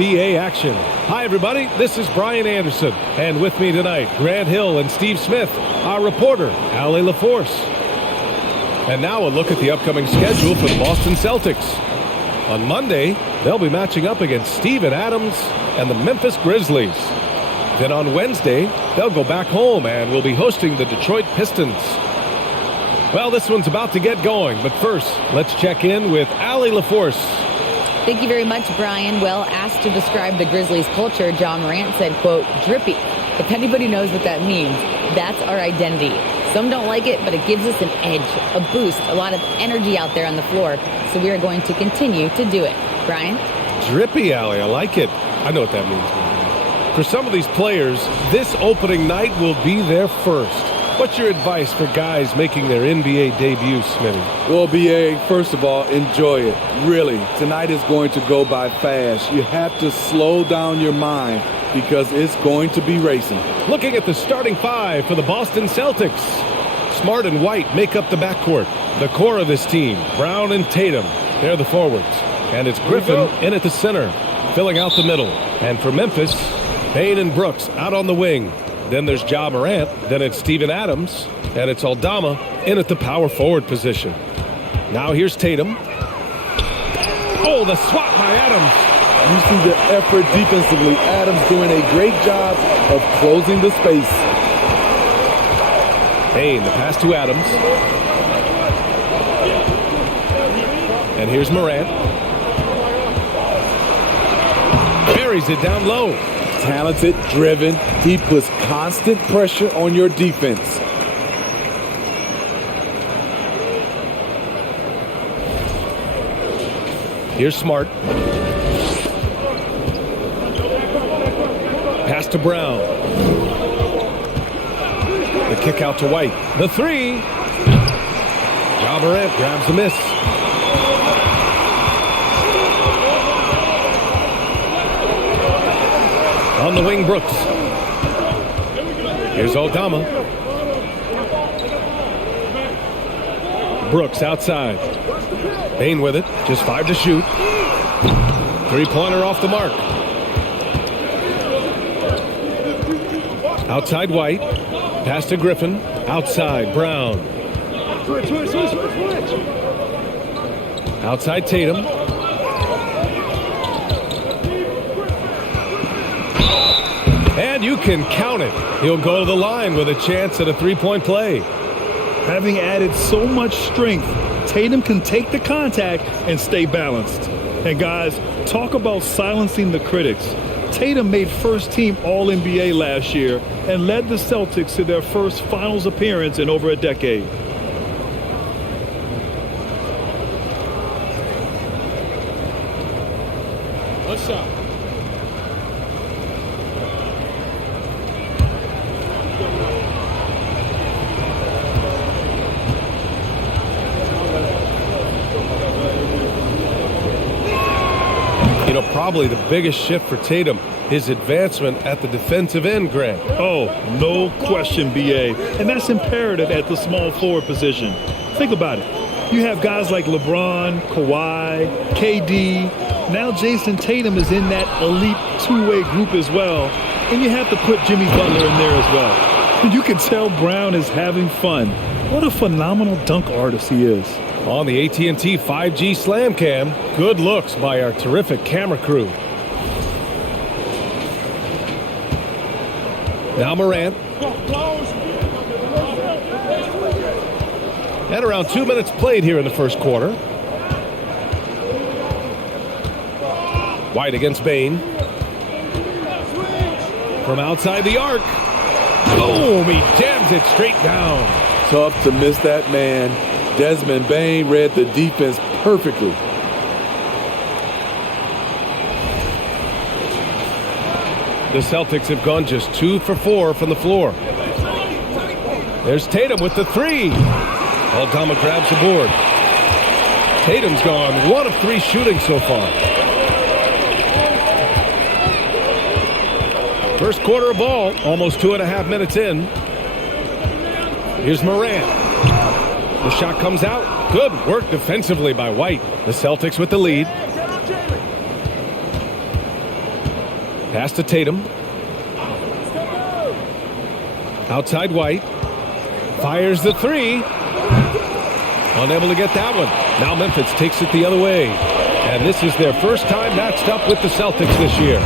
NBA action. Hi, everybody. This is Brian Anderson. And with me tonight, Grant Hill and Steve Smith, our reporter, Allie LaForce. And now a look at the upcoming schedule for the Boston Celtics. On Monday, they'll be matching up against Steven Adams and the Memphis Grizzlies. Then on Wednesday, they'll go back home and will be hosting the Detroit Pistons. Well, this one's about to get going, but first, let's check in with Allie LaForce. Thank you very much, Brian. Well, asked to describe the Grizzlies' culture, John Morant said, quote, drippy. If anybody knows what that means, that's our identity. Some don't like it, but it gives us an edge, a boost, a lot of energy out there on the floor. So we are going to continue to do it. Brian? Drippy, Allie. I like it. I know what that means. For some of these players, this opening night will be their first. What's your advice for guys making their NBA debuts, Smitty? Well, B.A., first of all, enjoy it. Really, tonight is going to go by fast. You have to slow down your mind because it's going to be racing. Looking at the starting five for the Boston Celtics. Smart and White make up the backcourt. The core of this team, Brown and Tatum, they're the forwards. And it's Griffin in at the center, filling out the middle. And for Memphis, Payne and Brooks out on the wing. Then there's Ja Morant, then it's Steven Adams, and it's Aldama in at the power forward position. Now here's Tatum. Oh, the swat by Adams. You see the effort defensively. Adams doing a great job of closing the space. Payne, the pass to Adams. And here's Morant. Buries it down low. Talented, driven. He puts constant pressure on your defense. Here's Smart. Pass to Brown. The kick out to White. The three. Ja Morant grabs the miss. On the wing, Brooks. Here's Aldama. Brooks outside. Payne with it. Just 5 to shoot. Three-pointer off the mark. Outside White. Pass to Griffin. Outside Brown. Outside Tatum. And you can count it. He'll go to the line with a chance at a three-point play. Having added so much strength, Tatum can take the contact and stay balanced. And guys, talk about silencing the critics. Tatum made first-team All-NBA last year and led the Celtics to their first finals appearance in over a decade. What's up? Probably the biggest shift for Tatum, his advancement at the defensive end, Grant. Oh, no question, B.A. And that's imperative at the small forward position. Think about it. You have guys like LeBron, Kawhi, KD. Now Jason Tatum is in that elite two-way group as well. And you have to put Jimmy Butler in there as well. And you can tell Brown is having fun. What a phenomenal dunk artist he is. On the AT&T 5G Slam Cam, good looks by our terrific camera crew. Now Morant. And around 2 minutes played here in the first quarter. White against Payne. From outside the arc. Boom! He jams it straight down. Tough to miss that man. Desmond Bane read the defense perfectly. The Celtics have gone just 2 for 4 from the floor. There's Tatum with the three. Aldama grabs the board. Tatum's gone 1 of 3 shooting so far. First quarter of ball, almost 2.5 minutes in. Here's Morant. The shot comes out. Good work defensively by White. The Celtics with the lead. Pass to Tatum. Outside White. Fires the three. Unable to get that one. Now Memphis takes it the other way. And this is their first time matched up with the Celtics this year.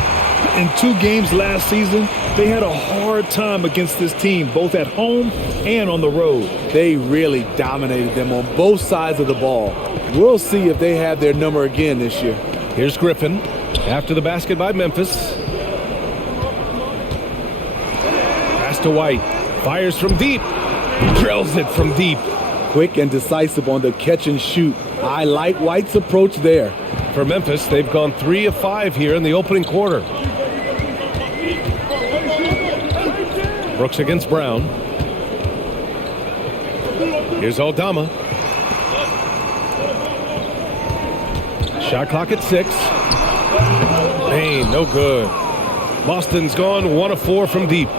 In 2 games last season, they had a hard time against this team, both at home and on the road. They really dominated them on both sides of the ball. We'll see if they have their number again this year. Here's Griffin after the basket by Memphis. Pass to White. Fires from deep. Drills it from deep. Quick and decisive on the catch and shoot. I like White's approach there. For Memphis, they've gone 3 of 5 here in the opening quarter. Brooks against Brown. Here's Aldama. Shot clock at 6. Bain, no good. Boston's gone 1 of 4 from deep.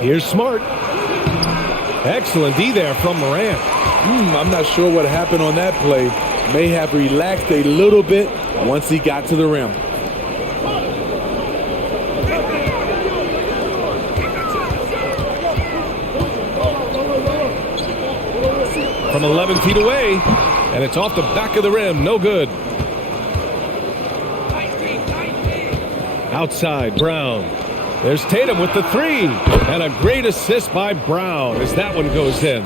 Here's Smart. Excellent D there from Morant. I'm not sure what happened on that play. May have relaxed a little bit once he got to the rim. From 11 feet away, and it's off the back of the rim. No good. Outside, Brown. There's Tatum with the 3, and a great assist by Brown as that one goes in.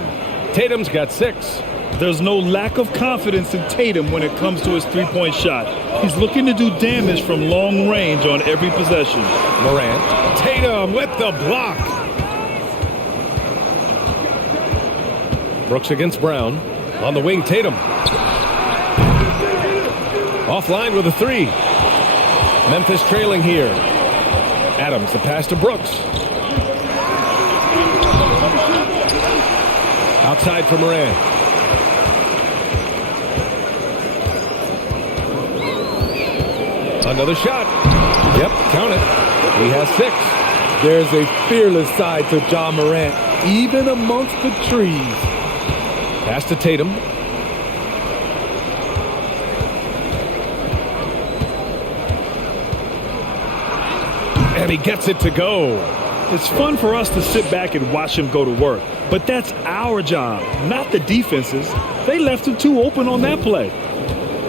Tatum's got 6. There's no lack of confidence in Tatum when it comes to his three-point shot. He's looking to do damage from long range on every possession. Morant. Tatum with the block. Brooks against Brown. On the wing, Tatum. Offline with a 3. Memphis trailing here. Adams, the pass to Brooks. Outside for Morant. Another shot. Yep, count it. He has 6. There's a fearless side to Ja Morant, even amongst the trees. Pass to Tatum. And he gets it to go. It's fun for us to sit back and watch him go to work. But that's our job, not the defense's. They left him too open on that play.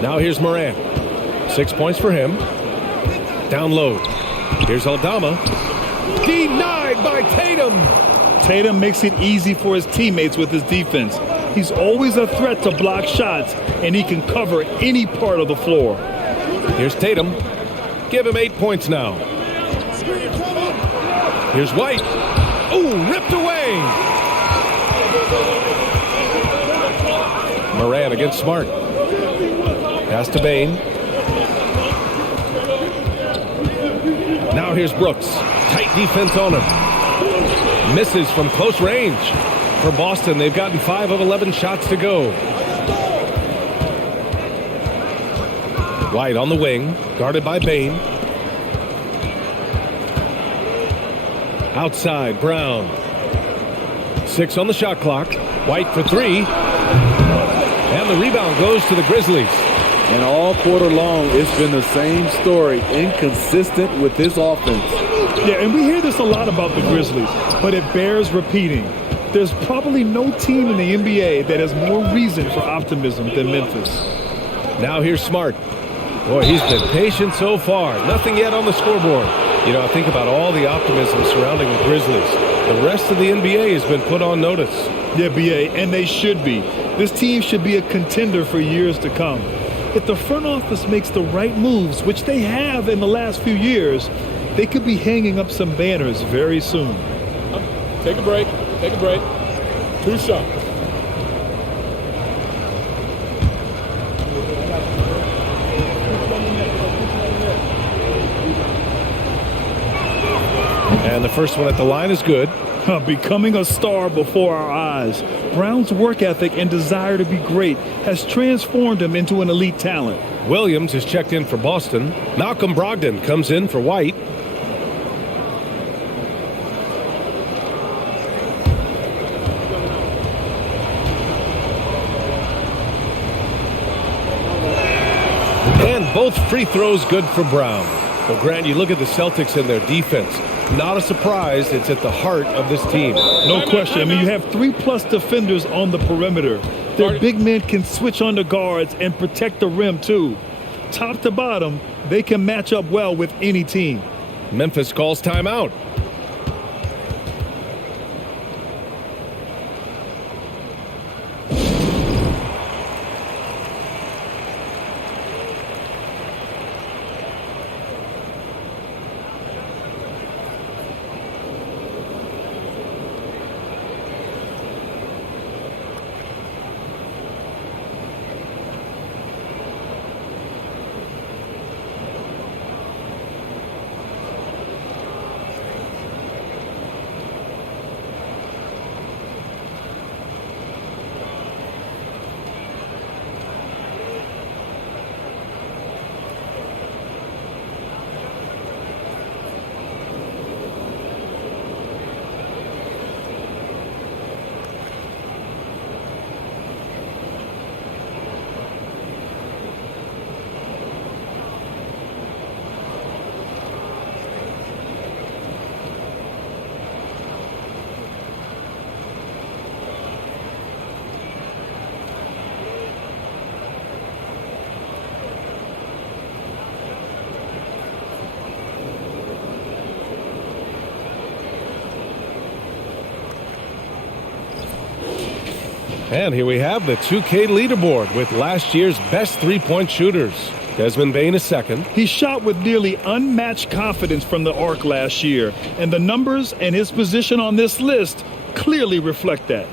Now here's Morant. 6 points for him. Down low. Here's Aldama. Denied by Tatum. Tatum makes it easy for his teammates with his defense. He's always a threat to block shots, and he can cover any part of the floor. Here's Tatum. Give him 8 points now. Here's White. Ooh, ripped away. Morant against Smart. Pass to Bain. Now here's Brooks. Tight defense on him. Misses from close range. For Boston, they've gotten 5 of 11 shots to go. White on the wing, guarded by Bain. Outside, Brown. 6 on the shot clock. White for 3. And the rebound goes to the Grizzlies. And all quarter long, it's been the same story. Inconsistent with this offense. Yeah, and we hear this a lot about the Grizzlies, but it bears repeating. There's probably no team in the NBA that has more reason for optimism than Memphis. Now here's Smart. Boy, he's been patient so far. Nothing yet on the scoreboard. You know, I think about all the optimism surrounding the Grizzlies. The rest of the NBA has been put on notice. Yeah, BA, and they should be. This team should be a contender for years to come. If the front office makes the right moves, which they have in the last few years, they could be hanging up some banners very soon. Take a break. Take a break. 2 shots. And the first one at the line is good. Becoming a star before our eyes. Brown's work ethic and desire to be great has transformed him into an elite talent. Williams is checked in for Boston. Malcolm Brogdon comes in for White. And both free throws good for Brown. Well, Grant, you look at the Celtics and their defense. Not a surprise. It's at the heart of this team. No question. I mean, you have 3+ defenders on the perimeter. Their big men can switch on the guards and protect the rim, too. Top to bottom, they can match up well with any team. Memphis calls timeout. And here we have the 2K leaderboard with last year's best three-point shooters. Desmond Bane is second. He shot with nearly unmatched confidence from the arc last year, and the numbers and his position on this list clearly reflect that.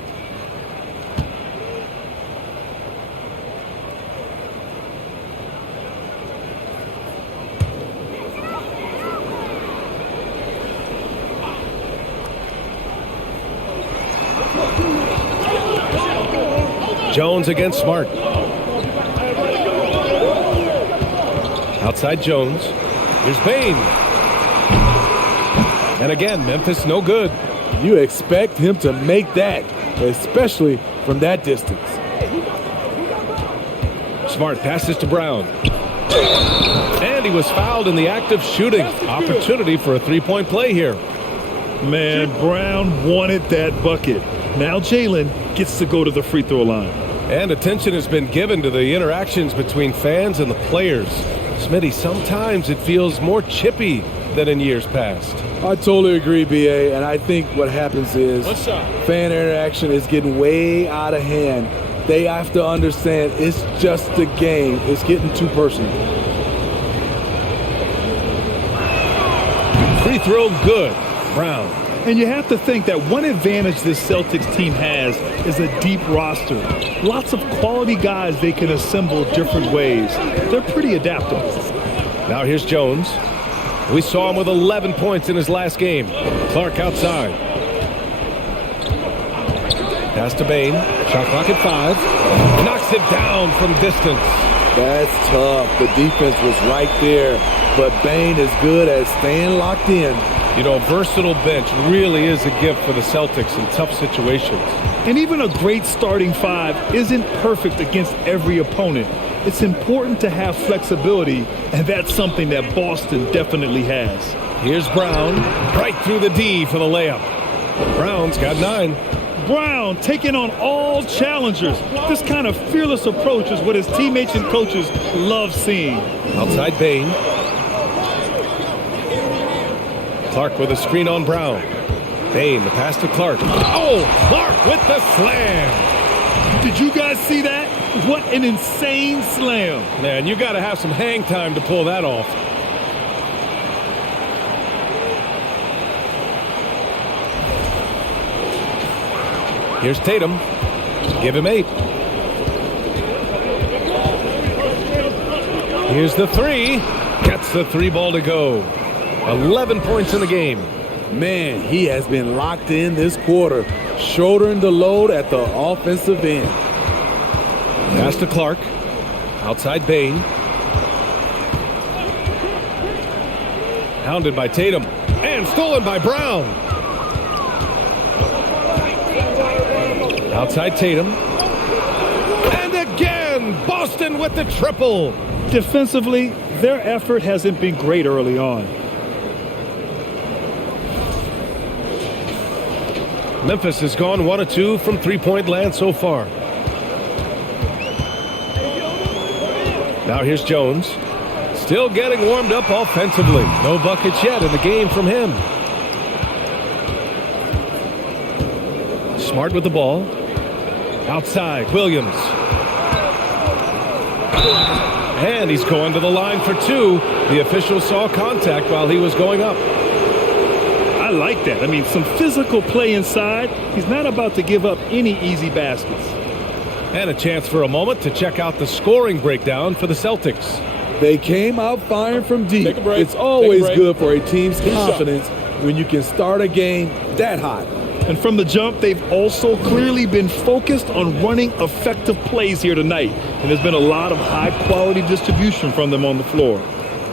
Jones against Smart. Outside Jones. Here's Bane. And again, Memphis no good. You expect him to make that, especially from that distance. Smart passes to Brown. And he was fouled in the act of shooting. Opportunity for a three-point play here. Man, Brown wanted that bucket. Now Jalen gets to go to the free throw line. And attention has been given to the interactions between fans and the players. Smitty, sometimes it feels more chippy than in years past. I totally agree, B.A., and I think what happens is fan interaction is getting way out of hand. They have to understand it's just a game. It's getting too personal. Free throw good. Brown. And you have to think that one advantage this Celtics team has is a deep roster. Lots of quality guys they can assemble different ways. They're pretty adaptable. Now here's Jones. We saw him with 11 points in his last game. Clark outside. Pass to Bane. Shot clock at 5. Knocks it down from distance. That's tough. The defense was right there. But Bane is good at staying locked in. You know, a versatile bench really is a gift for the Celtics in tough situations. And even a great starting five isn't perfect against every opponent. It's important to have flexibility, and that's something that Boston definitely has. Here's Brown, right through the D for the layup. Brown's got 9. Brown taking on all challengers. This kind of fearless approach is what his teammates and coaches love seeing. Outside Bane. Clark with a screen on Brown. Bane, the pass to Clark. Oh, Clark with the slam. Did you guys see that? What an insane slam. Man, you got to have some hang time to pull that off. Here's Tatum. Give him 8. Here's the 3. Gets the 3 ball to go. 11 points in the game. Man, he has been locked in this quarter, shouldering the load at the offensive end. Pass to Clark. Outside Bane. Hounded by Tatum. And stolen by Brown. Outside Tatum. And again, Boston with the triple. Defensively, their effort hasn't been great early on. Memphis has gone 1 of 2 from three-point land so far. Now here's Jones. Still getting warmed up offensively. No buckets yet in the game from him. Smart with the ball. Outside, Williams. And he's going to the line for 2. The official saw contact while he was going up. I like that. I mean, some physical play inside. He's not about to give up any easy baskets. And a chance for a moment to check out the scoring breakdown for the Celtics. They came out firing from deep. Take a break. It's always Take a break. good for a team's confidence when you can start a game that hot. And from the jump, they've also clearly been focused on running effective plays here tonight. And there's been a lot of high-quality distribution from them on the floor.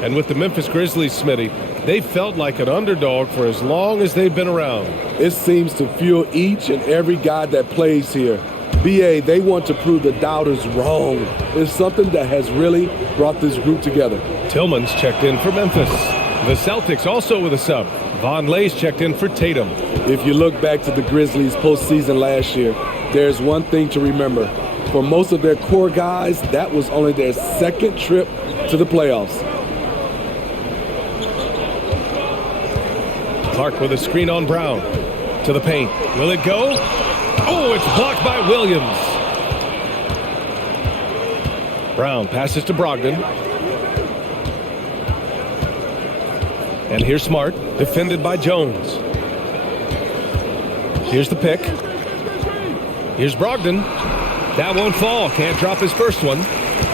And with the Memphis Grizzlies, Smitty, they felt like an underdog for as long as they've been around. It seems to fuel each and every guy that plays here. BA, they want to prove the doubters wrong. It's something that has really brought this group together. Tillman's checked in for Memphis. The Celtics also with a sub. Vonleh's checked in for Tatum. If you look back to the Grizzlies postseason last year, there's one thing to remember. For most of their core guys, that was only their second trip to the playoffs. Clark with a screen on Brown. To the paint. Will it go? Oh, it's blocked by Williams. Brown passes to Brogdon. And here's Smart, defended by Jones. Here's the pick. Here's Brogdon. That won't fall. Can't drop his first one.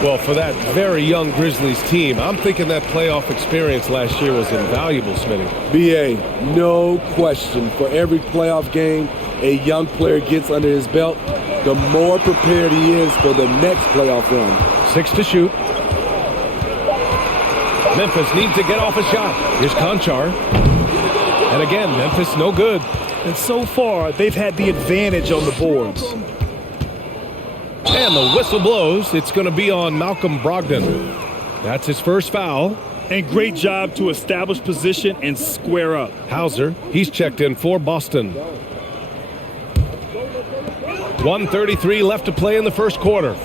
Well, for that very young Grizzlies team, I'm thinking that playoff experience last year was invaluable, Smitty. BA, no question. For every playoff game a young player gets under his belt, the more prepared he is for the next playoff run. 6 to shoot. Memphis needs to get off a shot. Here's Conchar. And again, Memphis no good. And so far, they've had the advantage on the boards. And the whistle blows. It's going to be on Malcolm Brogdon. That's his first foul. And great job to establish position and square up. Hauser, he's checked in for Boston. 1:33 left to play in the first quarter.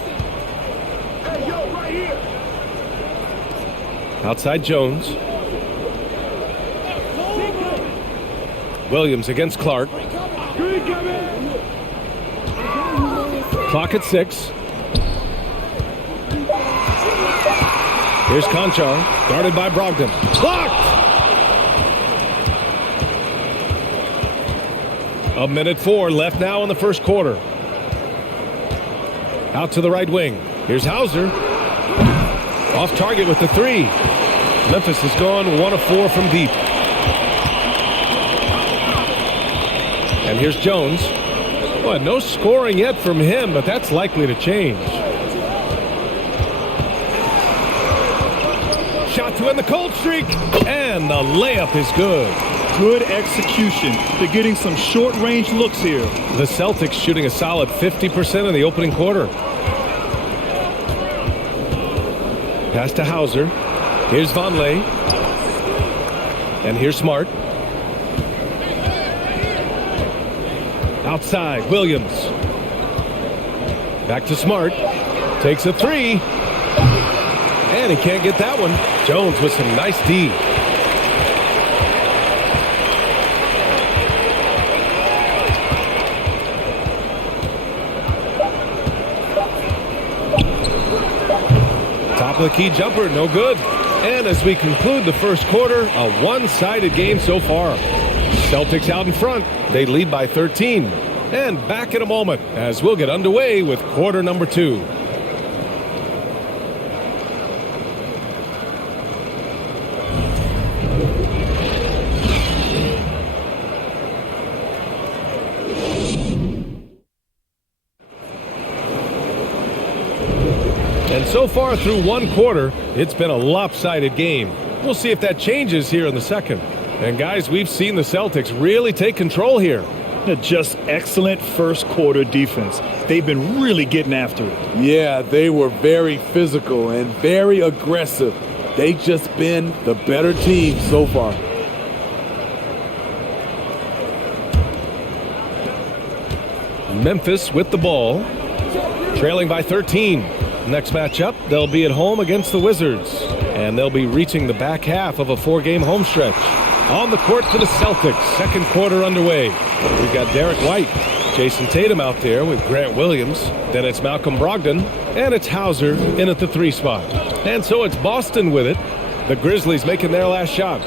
Outside Jones. Williams against Clark. Clock at 6. Here's Conchar, guarded by Brogdon. Blocked! A minute 4 left now in the first quarter. Out to the right wing. Here's Hauser. Off target with the 3. Memphis has gone 1 of 4 from deep. And here's Jones. Boy, no scoring yet from him, but that's likely to change. Shot to end the cold streak, and the layup is good. Good execution. They're getting some short-range looks here. The Celtics shooting a solid 50% in the opening quarter. Pass to Hauser. Here's Vonleh. And here's Smart. Outside, Williams. Back to Smart. Takes a 3. And he can't get that one. Jones with some nice D. Top of the key jumper, no good. And as we conclude the first quarter, a one-sided game so far. Celtics out in front. They lead by 13. And back in a moment as we'll get underway with quarter number 2. And so far through one quarter, it's been a lopsided game. We'll see if that changes here in the second. And guys, we've seen the Celtics really take control here. Just excellent first quarter defense. They've been really getting after it. Yeah, they were very physical and very aggressive. They've just been the better team so far. Memphis with the ball, trailing by 13. Next matchup, they'll be at home against the Wizards, and they'll be reaching the back half of a 4-game home stretch. On the court for the Celtics, second quarter underway. We've got Derek White, Jason Tatum out there with Grant Williams. Then it's Malcolm Brogdon, and it's Hauser in at the 3 spot. And so it's Boston with it. The Grizzlies making their last shot.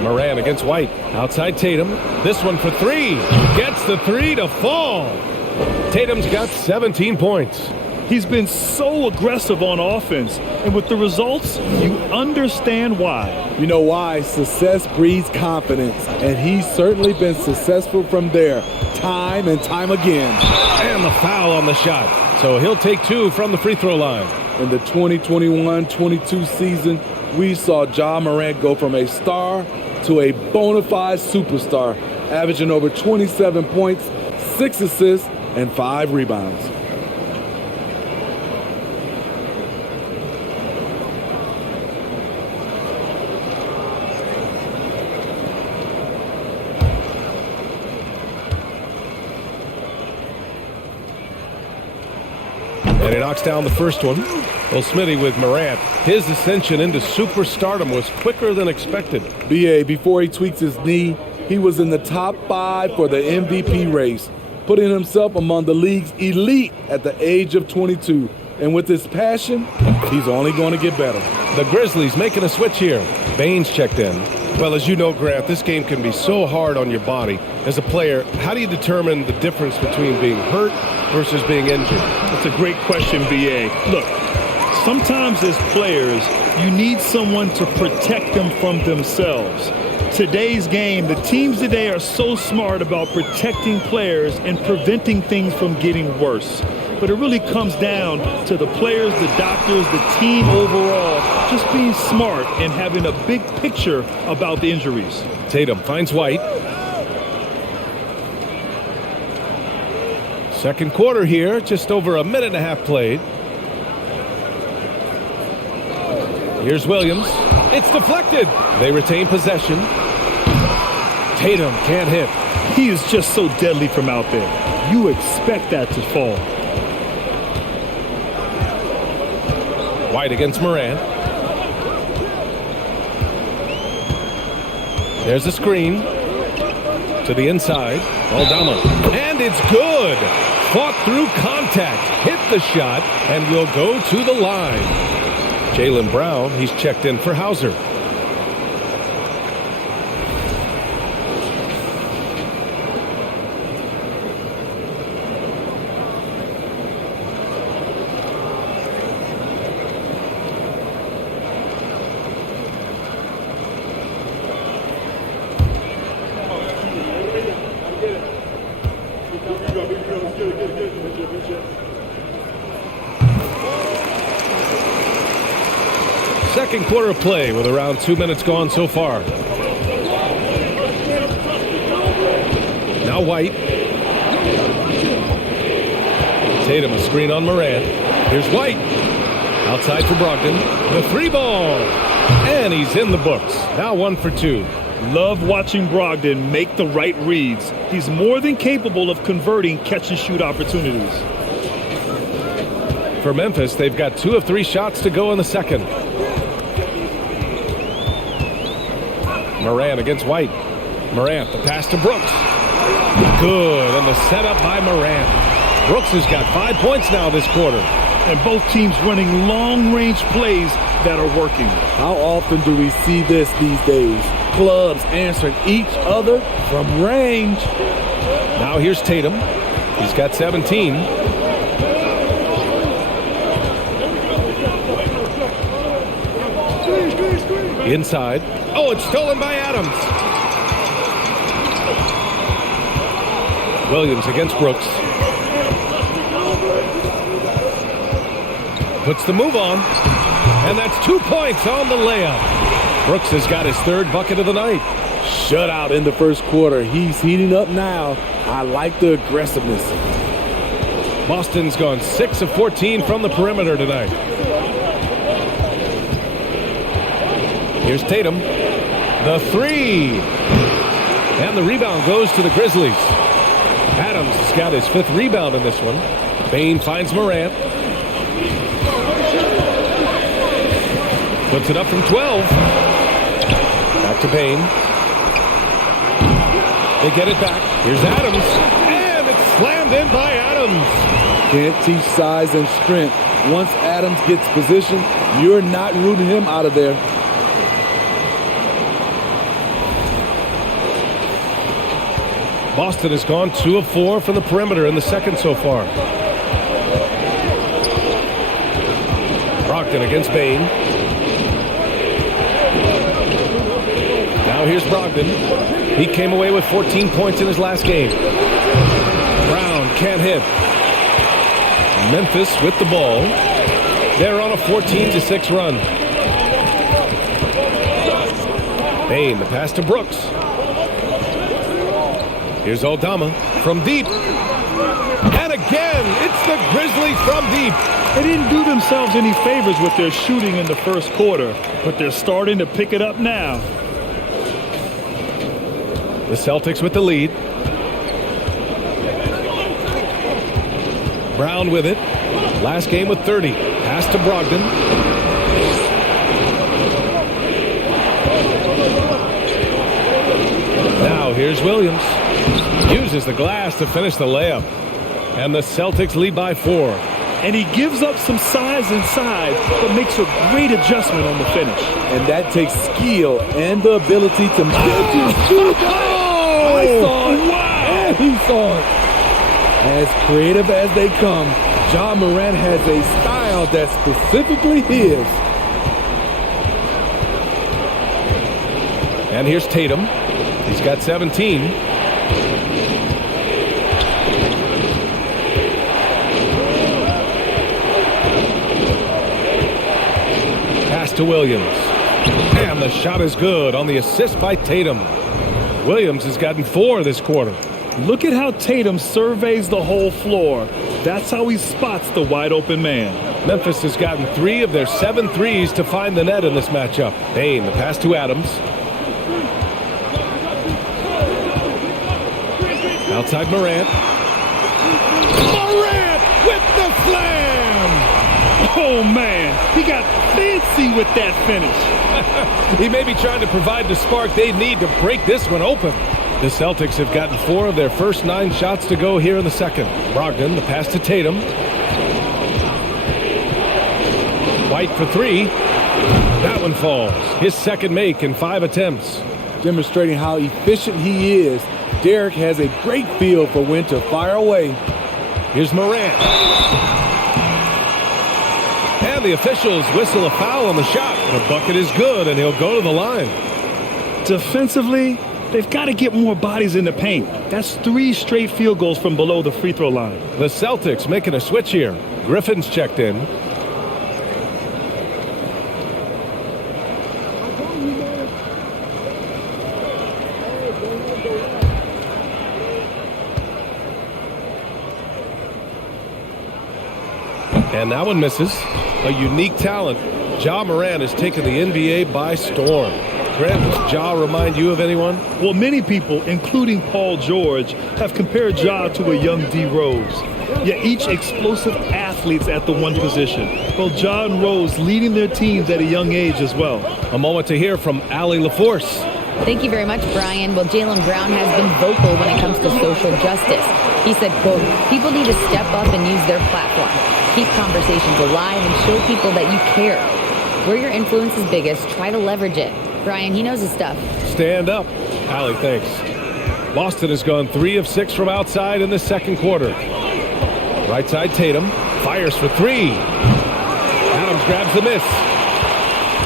Moran against White. Outside Tatum. This one for 3. Gets the 3 to fall. Tatum's got 17 points. He's been so aggressive on offense, and with the results, you understand why. You know why? Success breeds confidence, and he's certainly been successful from there time and time again. And the foul on the shot. So he'll take 2 from the free throw line. In the 2021-22 season, we saw Ja Morant go from a star to a bona fide superstar, averaging over 27 points, 6 assists, and 5 rebounds. And he knocks down the first one. Well, Smitty with Morant. His ascension into superstardom was quicker than expected. B.A., before he tweaks his knee, he was in the top 5 for the MVP race, putting himself among the league's elite at the age of 22. And with his passion, he's only going to get better. The Grizzlies making a switch here. Baines checked in. Well, as you know, Grant, this game can be so hard on your body. As a player, how do you determine the difference between being hurt versus being injured? That's a great question, B.A. Look, sometimes as players, you need someone to protect them from themselves. Today's game, the teams today are so smart about protecting players and preventing things from getting worse. But it really comes down to the players, the doctors, the team overall, just being smart and having a big picture about the injuries. Tatum finds White. Second quarter here, just over a minute and a half played. Here's Williams. It's deflected. They retain possession. Tatum can't hit. He is just so deadly from out there. You expect that to fall. White against Moran. There's a screen to the inside. Aldama. And it's good. Fought through contact. Hit the shot and will go to the line. Jaylen Brown, he's checked in for Hauser. Second quarter of play with around 2 minutes gone so far. Now White. Tatum a screen on Moran. Here's White. Outside for Brogdon. The 3 ball. And he's in the books. Now 1 for 2. Love watching Brogdon make the right reads. He's more than capable of converting catch-and-shoot opportunities. For Memphis, they've got 2 of 3 shots to go in the second. Moran against White. Morant, the pass to Brooks. Good, and the setup by Morant. Brooks has got 5 points now this quarter. And both teams running long-range plays that are working. How often do we see this these days? Clubs answering each other from range. Now here's Tatum. He's got 17. Inside. Oh, it's stolen by Adams. Williams against Brooks. Puts the move on. And that's 2 points on the layup. Brooks has got his 3rd bucket of the night. shutout in the first quarter. He's heating up now. I like the aggressiveness. Boston's gone 6 of 14 from the perimeter tonight. Here's Tatum. The three. And the rebound goes to the Grizzlies. Adams has got his 5th rebound in this one. Bane finds Morant. Puts it up from 12. Back to Bane. They get it back. Here's Adams. And it's slammed in by Adams. Can't teach size and strength. Once Adams gets position, you're not rooting him out of there. Boston has gone 2 of 4 from the perimeter in the second so far. Brogdon against Bane. Now here's Brogdon. He came away with 14 points in his last game. Brown can't hit. Memphis with the ball. They're on a 14-6 run. Bane, the pass to Brooks. Here's Aldama from deep. And again, it's the Grizzlies from deep. They didn't do themselves any favors with their shooting in the first quarter, but they're starting to pick it up now. The Celtics with the lead. Brown with it. Last game with 30. Pass to Brogdon. Now here's Williams. Uses the glass to finish the layup. And the Celtics lead by 4. And he gives up some size inside, but makes a great adjustment on the finish. And that takes skill and the ability to shoot. I saw it. Wow. And he saw it. As creative as they come, Ja Morant has a style that's specifically his. And here's Tatum. He's got 17. Pass to Williams. And the shot is good on the assist by Tatum. Williams has gotten 4 this quarter. Look at how Tatum surveys the whole floor. That's how he spots the wide open man. Memphis has gotten 3 of their 7 threes to find the net in this matchup. Bane, the pass to Adams. Outside Morant. Morant with the slam! Oh, man. He got fancy with that finish. He may be trying to provide the spark they need to break this one open. The Celtics have gotten 4 of their first 9 shots to go here in the second. Brogdon, the pass to Tatum. White for 3. That one falls. His second make in 5 attempts. Demonstrating how efficient he is, Derek has a great feel for when to fire away. Here's Morant. And the officials whistle a foul on the shot. The bucket is good, and he'll go to the line. Defensively, they've got to get more bodies in the paint. That's 3 straight field goals from below the free throw line. The Celtics making a switch here. Griffin's checked in. And that one misses. A unique talent. Ja Morant has taken the NBA by storm. Grant, does Ja remind you of anyone? Well, many people, including Paul George, have compared Ja to a young D. Rose. Yet each explosive athletes at the one position. Well, Ja and Rose leading their teams at a young age as well. A moment to hear from Allie LaForce. Thank you very much, Brian. Well, Jaylen Brown has been vocal when it comes to social justice. He said, quote, people need to step up and use their platform. Keep conversations alive and show people that you care. Where your influence is biggest, try to leverage it. Brian, he knows his stuff. Stand up. Allie, thanks. Boston has gone 3 of 6 from outside in the second quarter. Right side Tatum. Fires for 3. Adams grabs the miss.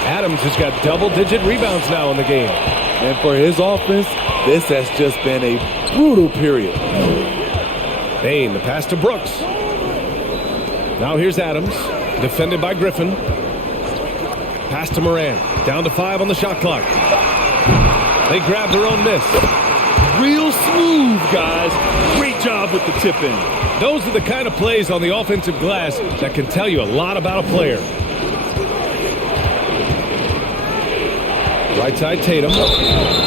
Adams has got double-digit rebounds now in the game. And for his offense, this has just been a brutal period. Bane, the pass to Brooks. Now here's Adams, defended by Griffin. Pass to Morant, down to 5 on the shot clock. They grab their own miss. Real smooth, guys. Great job with the tip in. Those are the kind of plays on the offensive glass that can tell you a lot about a player. Right side Tatum.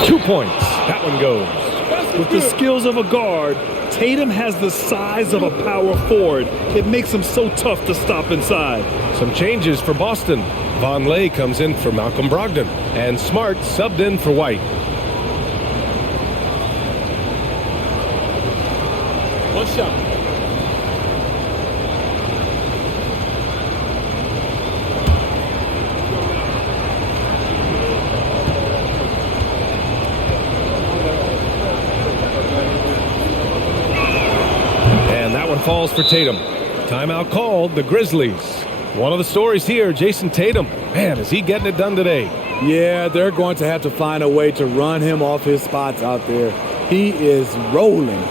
2 points. That one goes. With the skills of a guard, Tatum has the size of a power forward. It makes him so tough to stop inside. Some changes for Boston. Vonleh comes in for Malcolm Brogdon. And Smart subbed in for White. One shot. And that one falls for Tatum. Timeout called, the Grizzlies. One of the stories here, Jason Tatum. Man, is he getting it done today? Yeah, they're going to have to find a way to run him off his spots out there. He is rolling.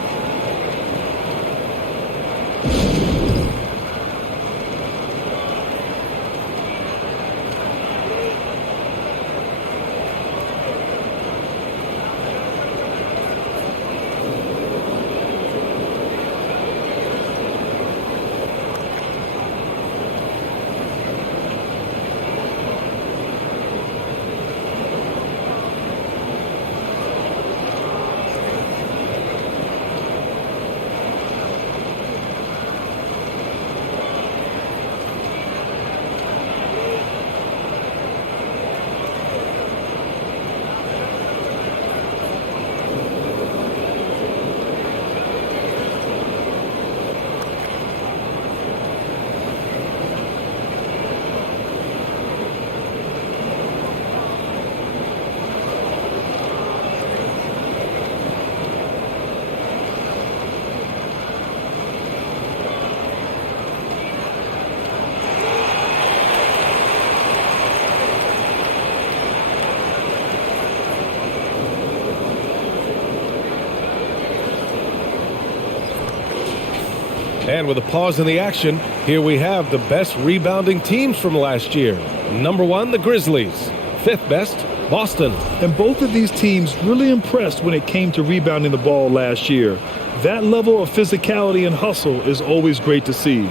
And with a pause in the action, here we have the best rebounding teams from last year. Number 1, the Grizzlies. 5th best, Boston. And both of these teams really impressed when it came to rebounding the ball last year. That level of physicality and hustle is always great to see.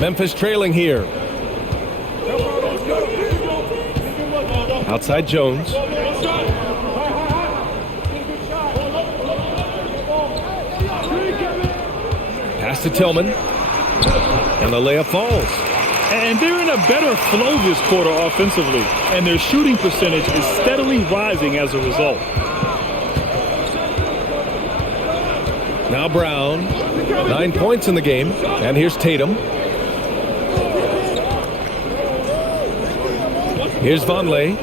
Memphis trailing here. Outside Jones. Pass to Tillman. And the layup falls. And they're in a better flow this quarter offensively. And their shooting percentage is steadily rising as a result. Now Brown. 9 points in the game. And here's Tatum. Here's Vonleh.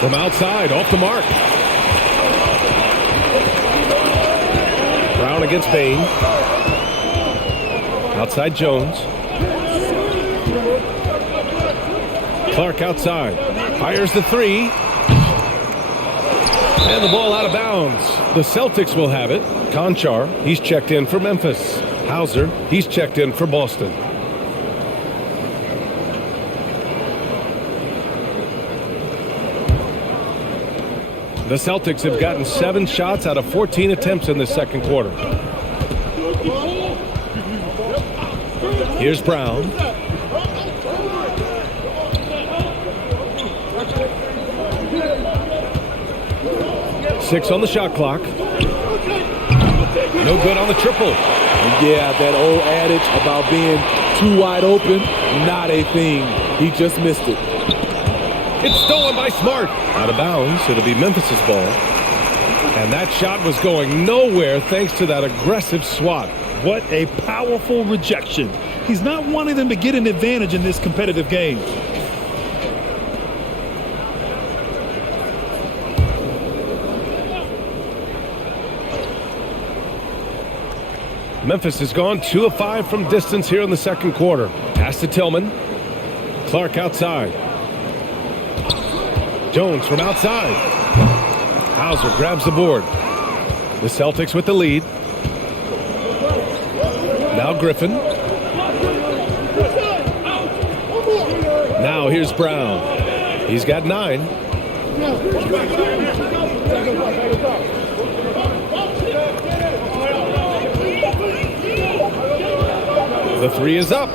From outside, off the mark. Brown against Bain. Outside Jones. Clark outside. Fires the three. And the ball out of bounds. The Celtics will have it. Conchar, he's checked in for Memphis. Hauser, he's checked in for Boston. The Celtics have gotten 7 shots out of 14 attempts in the second quarter. Here's Brown. Six on the shot clock. No good on the triple. Yeah, that old adage about being too wide open, not a thing. He just missed it. It's stolen by Smart. Out of bounds, it'll be Memphis's ball. And that shot was going nowhere thanks to that aggressive swat. What a powerful rejection. He's not wanting them to get an advantage in this competitive game. Memphis has gone 2 of 5 from distance here in the second quarter. Pass to Tillman. Clark outside. Jones from outside. Hauser grabs the board. The Celtics with the lead. Now Now Griffin. Now here's Brown. He's got 9. The 3 is up.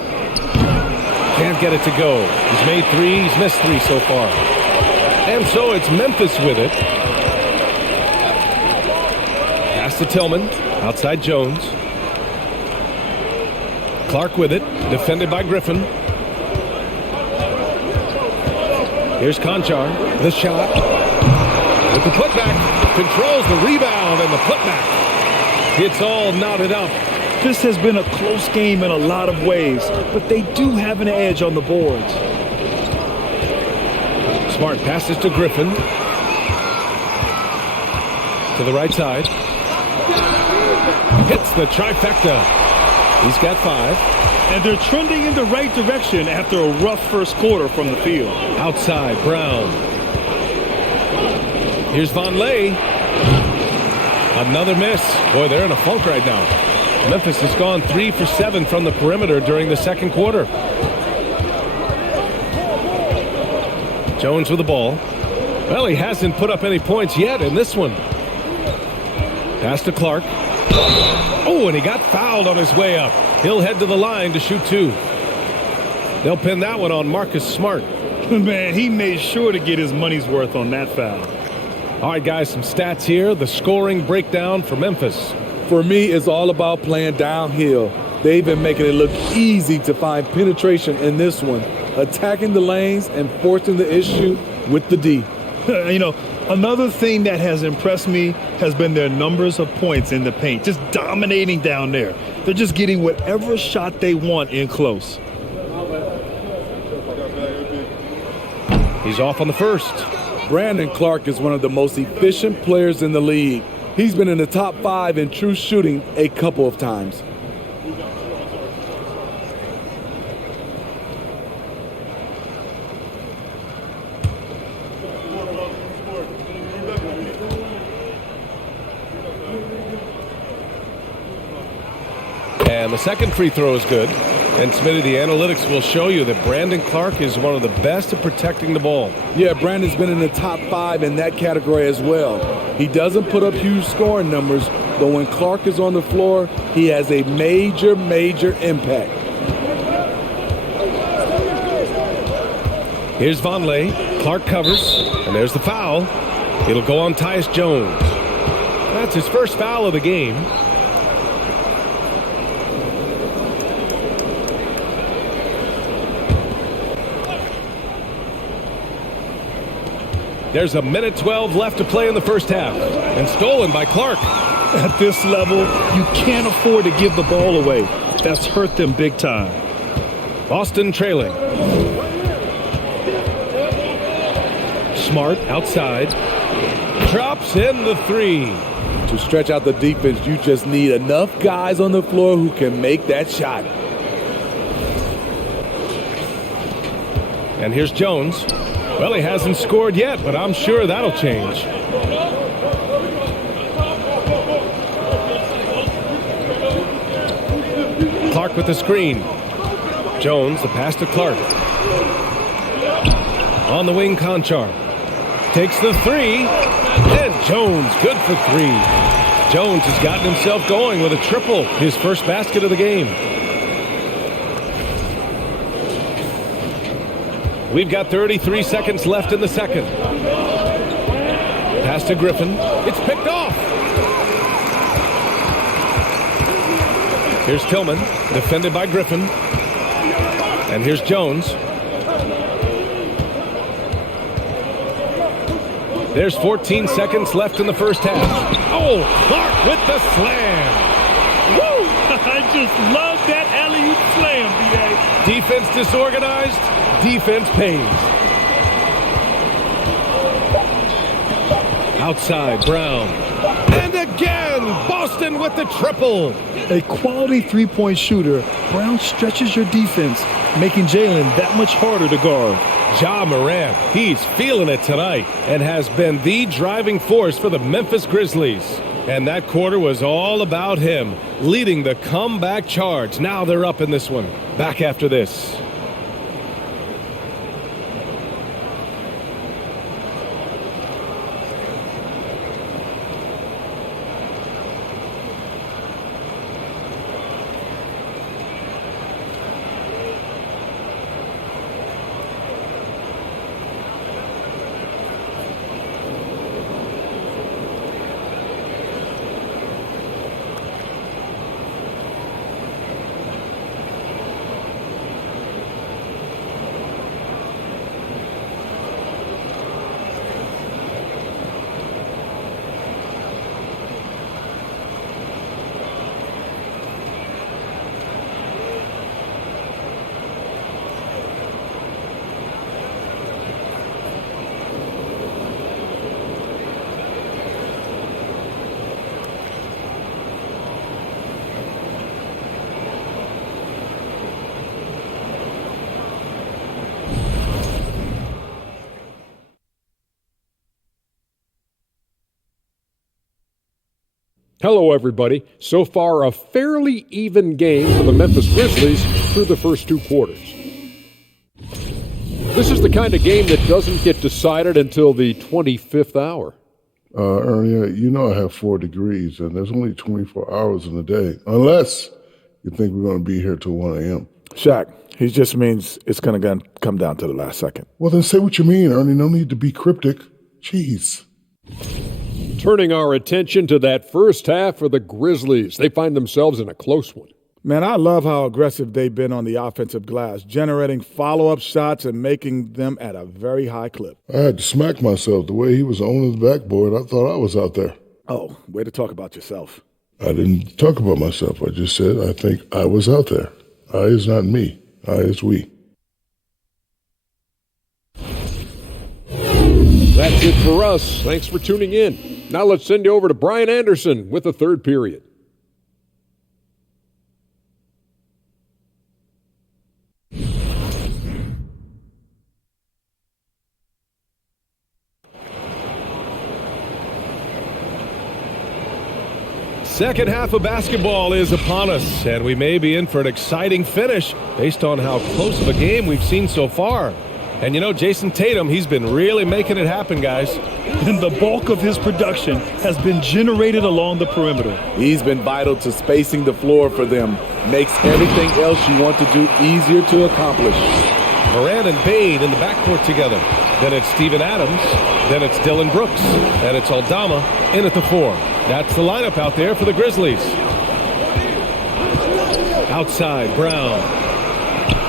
Can't get it to go. He's made 3. He's missed 3 so far. And so it's Memphis with it. Pass to Tillman. Outside Jones. Clark with it. Defended by Griffin. Here's Conchar. The shot. With the putback. Controls the rebound and the putback. It's all knotted up. This has been a close game in a lot of ways, but they do have an edge on the boards. Smart passes to Griffin. To the right side. Hits the trifecta. He's got 5. And they're trending in the right direction after a rough first quarter from the field. Outside, Brown. Here's Vonleh. Another miss. Boy, they're in a funk right now. Memphis has gone 3 for 7 from the perimeter during the second quarter. Jones with the ball. Well, he hasn't put up any points yet in this one. Pass to Clark. Oh, and he got fouled on his way up. He'll head to the line to shoot 2. They'll pin that one on Marcus Smart. Man, he made sure to get his money's worth on that foul. All right, guys, some stats here. The scoring breakdown for Memphis. For me, it's all about playing downhill. They've been making it look easy to find penetration in this one, attacking the lanes and forcing the issue with the D. You know, another thing that has impressed me has been their numbers of points in the paint, just dominating down there. They're just getting whatever shot they want in close. He's off on the first. Brandon Clark is one of the most efficient players in the league. He's been in the top 5 in true shooting a couple of times. And the second free throw is good. And Smitty, the analytics will show you that Brandon Clark is one of the best at protecting the ball. Yeah, Brandon's been in the top 5 in that category as well. He doesn't put up huge scoring numbers, but when Clark is on the floor, he has a major, major impact. Here's Vonleh. Clark covers, and there's the foul. It'll go on Tyus Jones. That's his first foul of the game. There's a minute 12 left to play in the first half. And stolen by Clark. At this level, you can't afford to give the ball away. That's hurt them big time. Boston trailing. Smart outside. Drops in the 3. To stretch out the defense, you just need enough guys on the floor who can make that shot. And here's Jones. Well, he hasn't scored yet, but I'm sure that'll change. Clark with the screen. Jones, the pass to Clark. On the wing, Conchar. Takes the 3. And Jones, good for 3. Jones has gotten himself going with a triple, his first basket of the game. We've got 33 seconds left in the second. Pass to Griffin. It's picked off. Here's Tillman, defended by Griffin. And here's Jones. There's 14 seconds left in the first half. Oh, Clark with the slam. Woo! I just love that alley-oop slam, B.A. Defense disorganized. Defense pays. Outside, Brown. And again, Boston with the triple. A quality three-point shooter, Brown stretches your defense, making Jalen that much harder to guard. Ja Morant, he's feeling it tonight and has been the driving force for the Memphis Grizzlies. And that quarter was all about him, leading the comeback charge. Now they're up in this one. Back after this. Hello, everybody. So far, a fairly even game for the Memphis Grizzlies through the first two quarters. This is the kind of game that doesn't get decided until the 25th hour. Ernie, you know I have 4 degrees, and there's only 24 hours in a day, unless you think we're going to be here till 1 a.m. Shaq, he just means it's going to come down to the last second. Well, then say what you mean, Ernie. No need to be cryptic. Jeez. Turning our attention to that first half for the Grizzlies. They find themselves in a close one. Man, I love how aggressive they've been on the offensive glass, generating follow-up shots and making them at a very high clip. I had to smack myself the way he was owning the backboard. I thought I was out there. Oh, way to talk about yourself. I didn't talk about myself. I just said I think I was out there. I is not me. I is we. That's it for us. Thanks for tuning in. Now let's send you over to Brian Anderson with the third period. Second half of basketball is upon us, and we may be in for an exciting finish based on how close of a game we've seen so far. And you know, Jason Tatum, he's been really making it happen, guys. And the bulk of his production has been generated along the perimeter. He's been vital to spacing the floor for them. Makes everything else you want to do easier to accomplish. Morant and Bane in the backcourt together. Then it's Steven Adams. Then it's Dylan Brooks. And it's Aldama in at the 4. That's the lineup out there for the Grizzlies. Outside, Brown.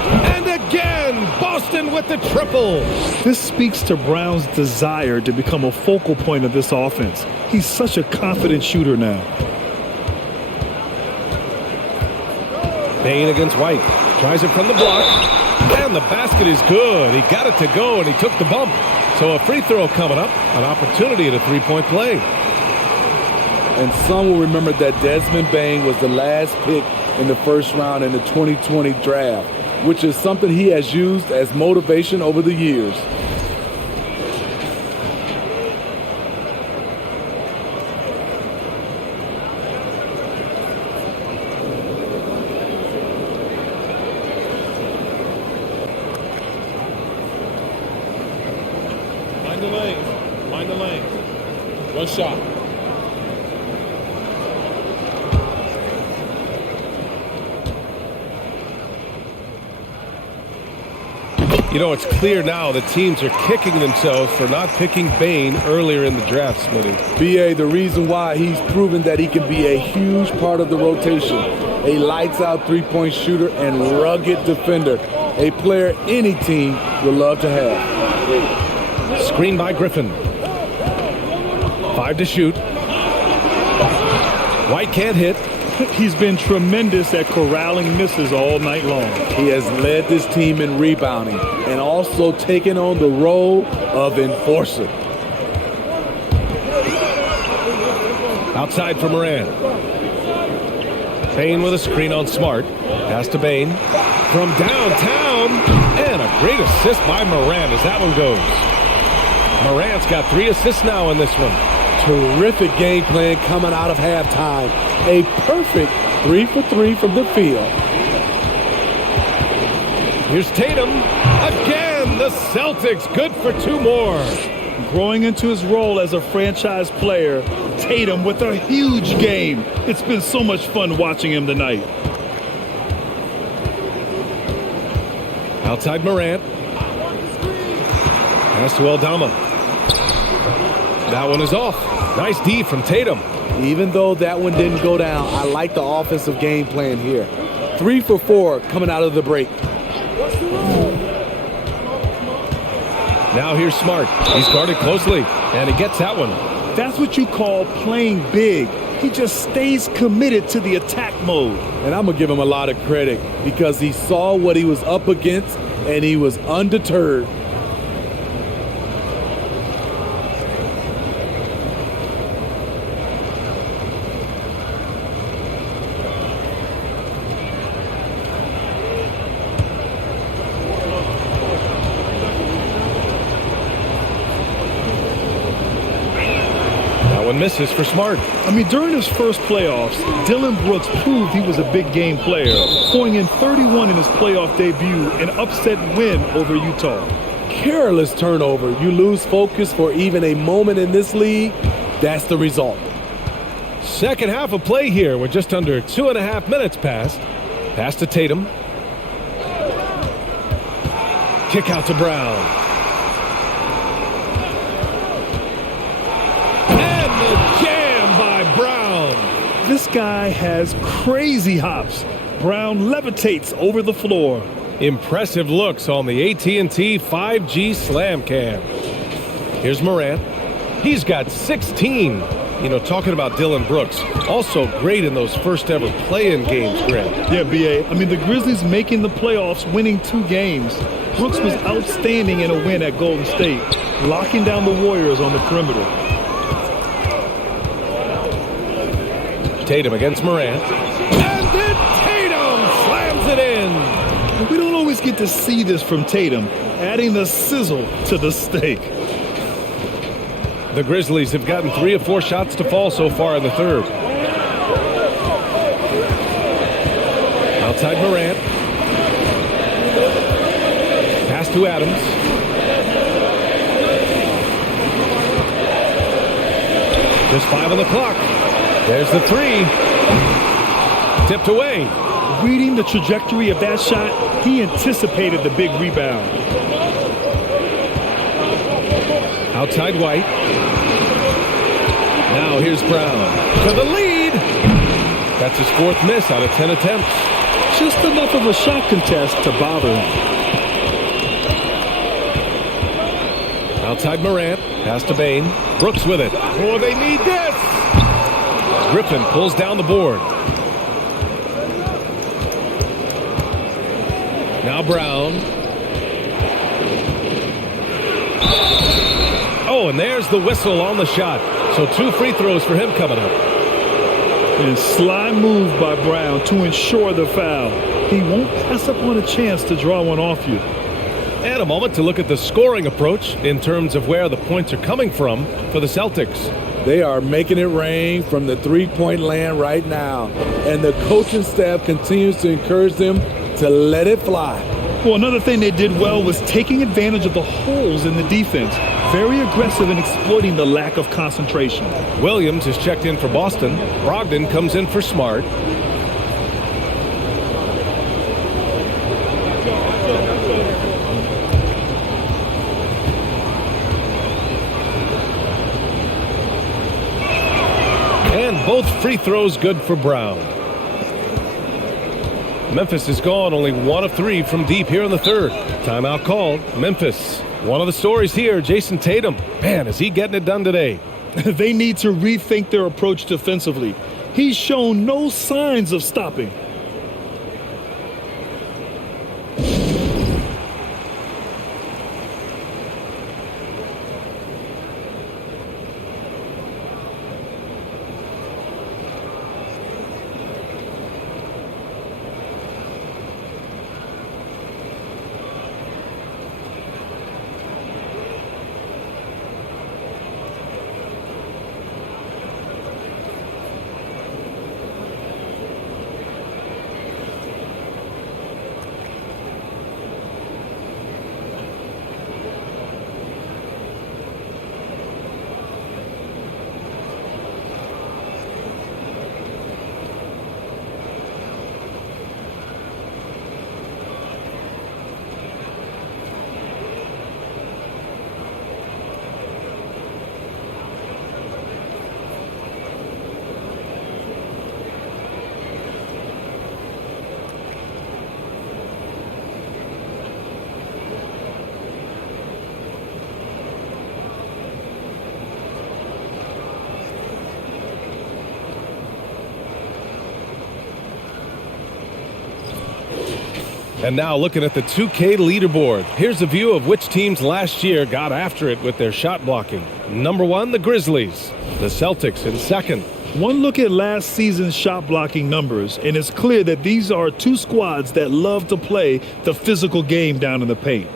And again, Boston with the triple. This speaks to Brown's desire to become a focal point of this offense. He's such a confident shooter now. Bane against White. Tries it from the block. And the basket is good. He got it to go, and he took the bump. So a free throw coming up. An opportunity at a three-point play. And some will remember that Desmond Bane was the last pick in the first round in the 2020 draft, which is something he has used as motivation over the years. Mind the lanes. Mind the lanes. One shot. You know, it's clear now that teams are kicking themselves for not picking Bane earlier in the draft, Smitty. B.A., the reason why he's proven that he can be a huge part of the rotation. A lights-out three-point shooter and rugged defender. A player any team would love to have. Screen by Griffin. 5 to shoot. White can't hit. He's been tremendous at corralling misses all night long. He has led this team in rebounding and also taken on the role of enforcer. Outside for Moran. Bane with a screen on Smart. Pass to Bane. From downtown. And a great assist by Moran as that one goes. Morant's got 3 assists now in this one. Terrific game plan coming out of halftime. A perfect 3 for 3 from the field. Here's Tatum. Again, the Celtics good for 2 more. Growing into his role as a franchise player, Tatum with a huge game. It's been so much fun watching him tonight. Outside Morant. Pass to Aldama. That one is off. Nice D from Tatum. Even though that one didn't go down, I like the offensive game plan here. 3 for 4 coming out of the break. Now here's Smart. He's guarded closely, and he gets that one. That's what you call playing big. He just stays committed to the attack mode. And I'm going to give him a lot of credit because he saw what he was up against, and he was undeterred. Misses for Smart. I mean, during his first playoffs, Dillon Brooks proved he was a big game player, going in 31 in his playoff debut, an upset win over Utah. Careless turnover. You lose focus for even a moment in this league. That's the result. Second half of play here with just under 2.5 minutes passed. Pass to Tatum. Kick out to Brown. This guy has crazy hops. Brown levitates over the floor. Impressive looks on the AT&T 5G Slam Cam. Here's Morant. He's got 16. You know, talking about Dillon Brooks, also great in those first ever play-in games, Greg. Yeah, B.A. I mean, the Grizzlies making the playoffs, winning 2 games. Brooks was outstanding in a win at Golden State, locking down the Warriors on the perimeter. Tatum against Morant. And then Tatum slams it in. We don't always get to see this from Tatum, adding the sizzle to the steak. The Grizzlies have gotten 3 of 4 shots to fall so far in the third. Outside Morant. Pass to Adams. Just 5 on the clock. There's the 3. Tipped away. Reading the trajectory of that shot, he anticipated the big rebound. Outside White. Now here's Brown for the lead. That's his 4th miss out of 10 attempts. Just enough of a shot contest to bother him. Outside Morant. Pass to Bane. Brooks with it. Oh, they need this. Griffin pulls down the board. Now Brown. Oh, and there's the whistle on the shot. So 2 free throws for him coming up. And sly move by Brown to ensure the foul. He won't pass up on a chance to draw one off you. And a moment to look at the scoring approach in terms of where the points are coming from for the Celtics. They are making it rain from the three-point land right now. And the coaching staff continues to encourage them to let it fly. Well, another thing they did well was taking advantage of the holes in the defense. Very aggressive in exploiting the lack of concentration. Williams is checked in for Boston. Brogdon comes in for Smart. And both free throws good for Brown. Memphis is gone, only 1 of 3 from deep here in the third. Timeout called. Memphis. One of the stories here, Jason Tatum. Man, is he getting it done today? They need to rethink their approach defensively. He's shown no signs of stopping. And now looking at the 2K leaderboard. Here's a view of which teams last year got after it with their shot blocking. Number 1, the Grizzlies. The Celtics in second. One look at last season's shot blocking numbers, and it's clear that these are two squads that love to play the physical game down in the paint.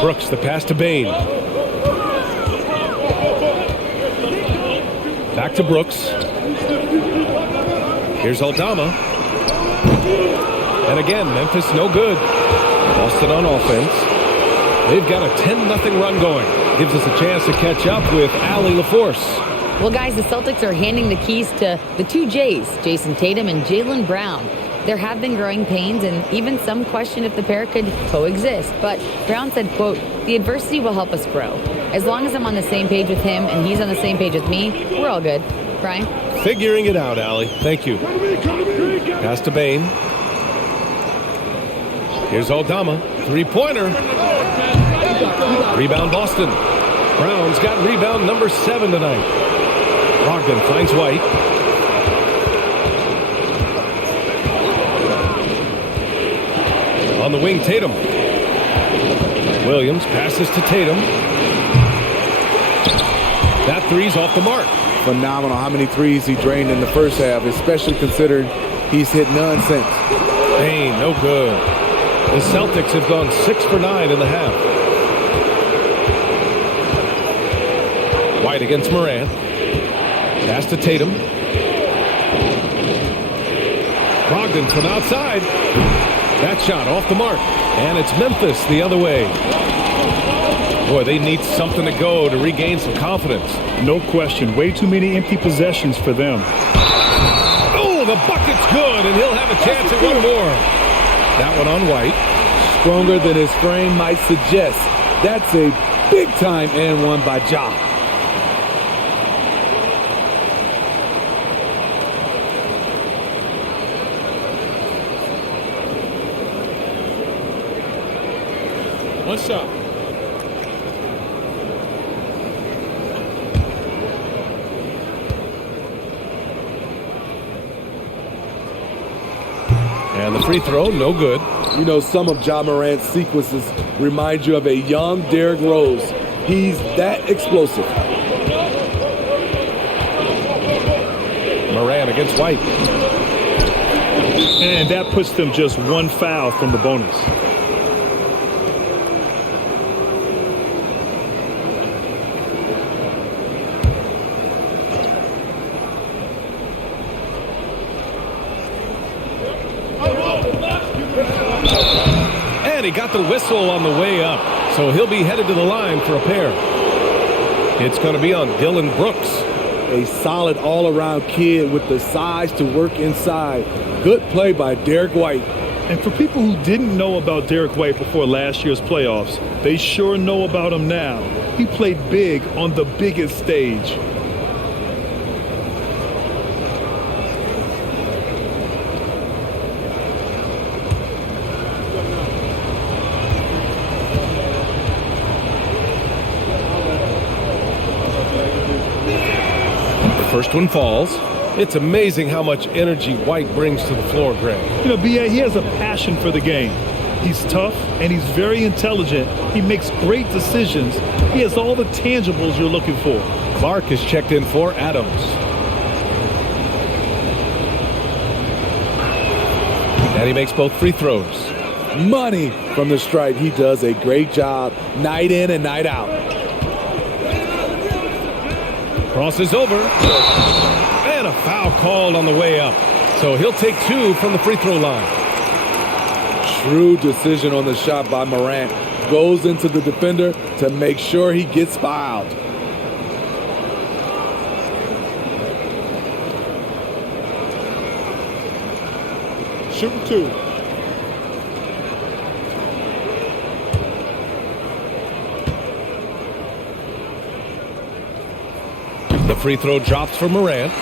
Brooks, the pass to Bain. Back to Brooks. Here's Aldama. And again, Memphis no good. Boston on offense. They've got a 10-0 run going. Gives us a chance to catch up with Allie LaForce. Well, guys, the Celtics are handing the keys to the two J's, Jason Tatum and Jaylen Brown. There have been growing pains and even some question if the pair could coexist. But Brown said, quote, "The adversity will help us grow. As long as I'm on the same page with him and he's on the same page with me, we're all good." Brian? Figuring it out, Allie. Thank you. Pass to Bain. Here's Aldama. Three-pointer. Rebound Boston. Brown's got rebound number 7 tonight. Brogdon finds White. On the wing, Tatum. Williams passes to Tatum. That three's off the mark. Phenomenal how many threes he drained in the first half, especially considering he's hit none since. Bain, no good. The Celtics have gone 6 for 9 in the half. White against Morant. Pass to Tatum. Brogdon from outside. That shot off the mark. And it's Memphis the other way. Boy, they need something to go to regain some confidence. No question. Way too many empty possessions for them. Oh, the bucket's good, and he'll have a chance at one more. That one on White. Stronger than his frame might suggest. That's a big-time and one by Ja. One shot. And the free throw, no good. You know, some of Ja Morant's sequences remind you of a young Derrick Rose. He's that explosive. Morant against White. And that puts them just one foul from the bonus. And he got the whistle on the way up, so he'll be headed to the line for a pair. It's going to be on Dylan Brooks. A solid all-around kid with the size to work inside. Good play by Derrick White. And for people who didn't know about Derrick White before last year's playoffs, they sure know about him now. He played big on the biggest stage. First one falls. It's amazing how much energy White brings to the floor, Greg. You know, B.A., he has a passion for the game. He's tough, and he's very intelligent. He makes great decisions. He has all the tangibles you're looking for. Clark is checked in for Adams. And he makes both free throws. Money from the stripe. He does a great job night in and night out. Crosses over. And a foul called on the way up. So he'll take 2 from the free throw line. Shrewd decision on the shot by Morant. Goes into the defender to make sure he gets fouled. Shooting 2. The free throw drops for Morant.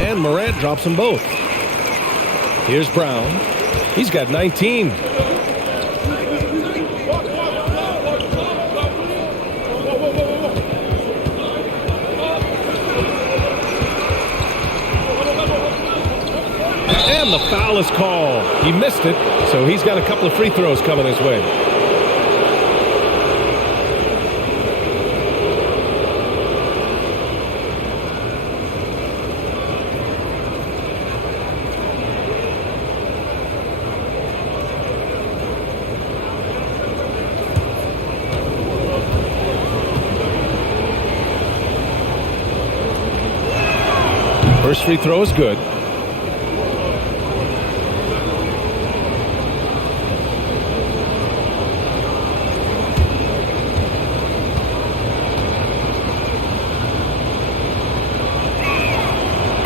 And Morant drops them both. Here's Brown. He's got 19. And the foul is called. He missed it, so he's got a couple of free throws coming his way. First free throw is good.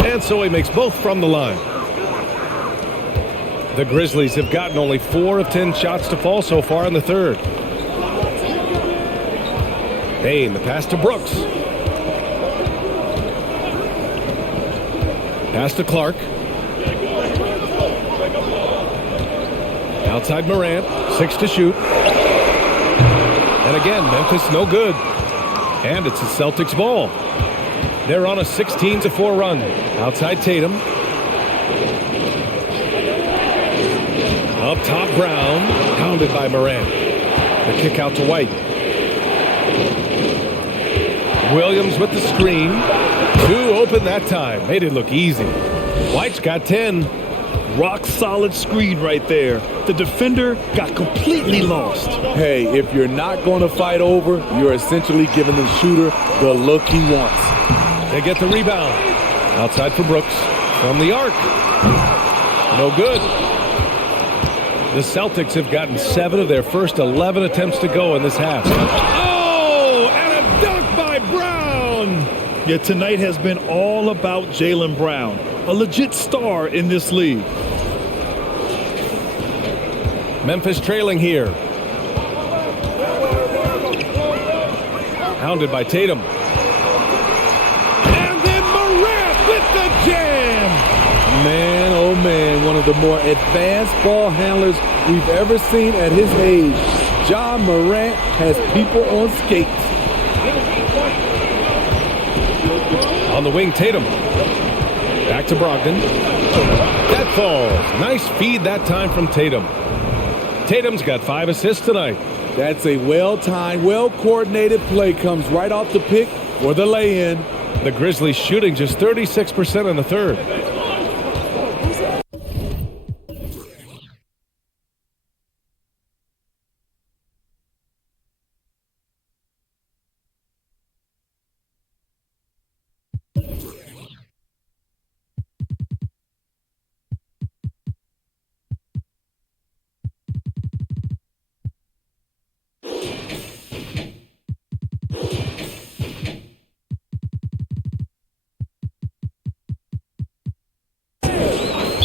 And so he makes both from the line. The Grizzlies have gotten only 4 of 10 shots to fall so far in the third. Payne, the pass to Brooks. Pass to Clark. Outside Morant. 6 to shoot. And again, Memphis no good. And it's the Celtics ball. They're on a 16-4 run. Outside Tatum. Up top Brown. Pounded by Morant. The kick out to White. Williams with the screen. 2 open that time. Made it look easy. White's got 10. Rock solid screen right there. The defender got completely lost. Hey, if you're not going to fight over, you're essentially giving the shooter the look he wants. They get the rebound. Outside for Brooks. From the arc. No good. The Celtics have gotten 7 of their first 11 attempts to go in this half. Oh, and a dunk by Brown. Yeah, tonight has been all about Jaylen Brown, a legit star in this league. Memphis trailing here. Hounded by Tatum. And then Morant with the jam. Man, oh man, one of the more advanced ball handlers we've ever seen at his age. John Morant has people on skates. On the wing, Tatum. Back to Brogdon. That falls. Nice feed that time from Tatum. Tatum's got 5 assists tonight. That's a well-timed, well-coordinated play. Comes right off the pick or the lay-in. The Grizzlies shooting just 36% in the third.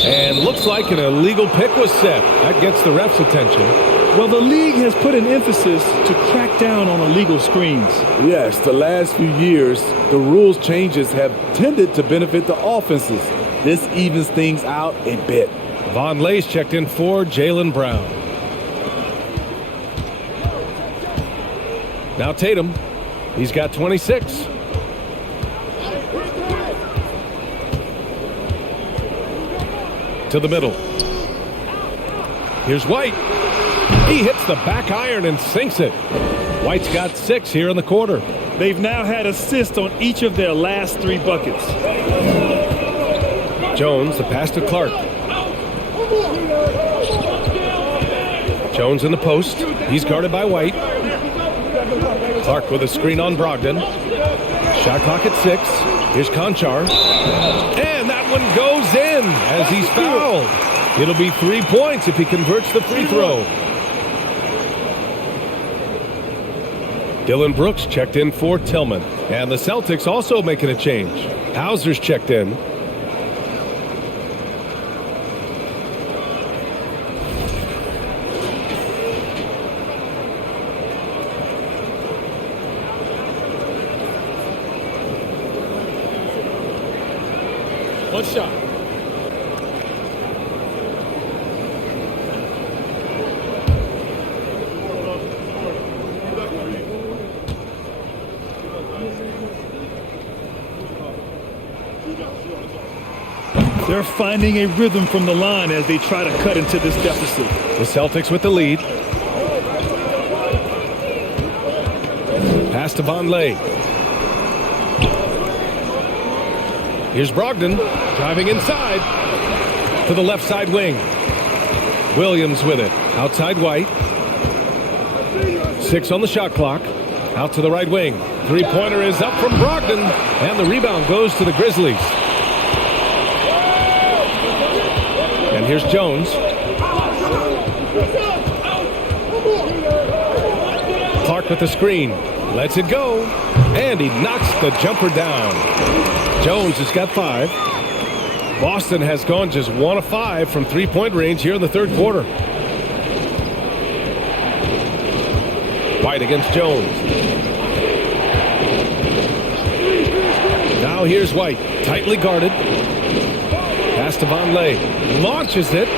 And looks like an illegal pick was set. That gets the ref's attention. Well, the league has put an emphasis to crack down on illegal screens. Yes, the last few years, the rules changes have tended to benefit the offenses. This evens things out a bit. Von Lay's checked in for Jaylen Brown. Now Tatum. He's got 26. To the middle. Here's White. He hits the back iron and sinks it. White's got 6 here in the quarter. They've now had assists on each of their last 3 buckets. Jones, the pass to Clark. Jones in the post. He's guarded by White. Clark with a screen on Brogdon. Shot clock at 6. Here's Conchar. And that one goes in as he's fouled. It'll be 3 points if he converts the free throw. Dylan Brooks checked in for Tillman. And the Celtics also making a change. Hauser's checked in. One shot. They're finding a rhythm from the line as they try to cut into this deficit. The Celtics with the lead. Pass to Vonleh. Here's Brogdon driving inside to the left side wing. Williams with it. Outside White. 6 on the shot clock. Out to the right wing. Three-pointer is up from Brogdon. And the rebound goes to the Grizzlies. And here's Jones. Clark with the screen. Lets it go. And he knocks the jumper down. Jones has got 5. Boston has gone just 1 of 5 from three-point range here in the third quarter. White against Jones. Now here's White. Tightly guarded. Pass to Vonleh. Launches it.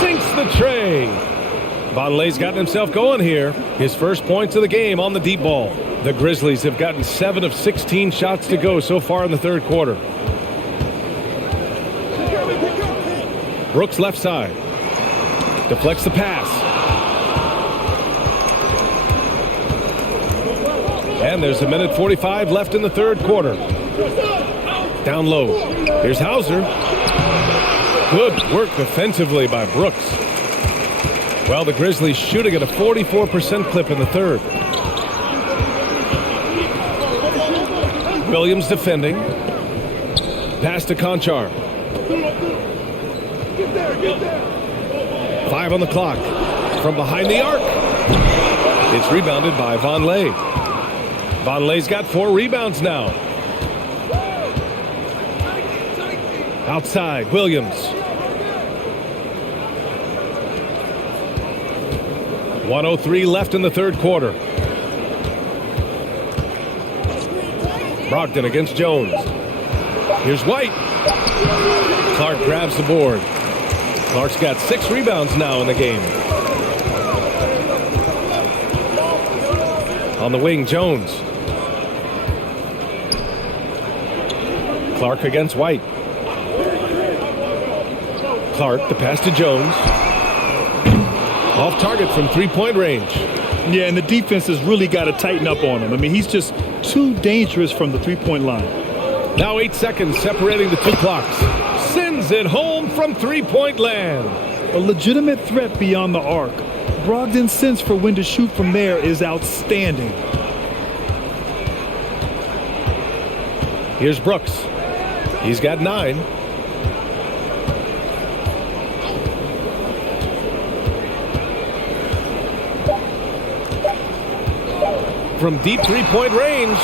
Sinks the tray. Vonleh's gotten himself going here. His first points of the game on the deep ball. The Grizzlies have gotten 7 of 16 shots to go so far in the third quarter. Brooks left side. Deflects the pass. And there's 1:45 left in the third quarter. Down low. Here's Hauser. Good work defensively by Brooks. Well, the Grizzlies shooting at a 44% clip in the third. Williams defending. Pass to Conchar. 5 on the clock. From behind the arc. It's rebounded by Vonleh. Vonleh's got 4 rebounds now. Outside, Williams. 1:03 left in the third quarter. Brogdon against Jones. Here's White. Clark grabs the board. Clark's got 6 rebounds now in the game. On the wing, Jones. Clark against White. Clark, the pass to Jones. Off target from three-point range. Yeah, and the defense has really got to tighten up on him. I mean, he's just too dangerous from the three-point line. Now 8 seconds separating the 2 clocks. Sends it home from three-point land. A legitimate threat beyond the arc. Brogdon's sense for when to shoot from there is outstanding. Here's Brooks. He's got 9. From deep three-point range.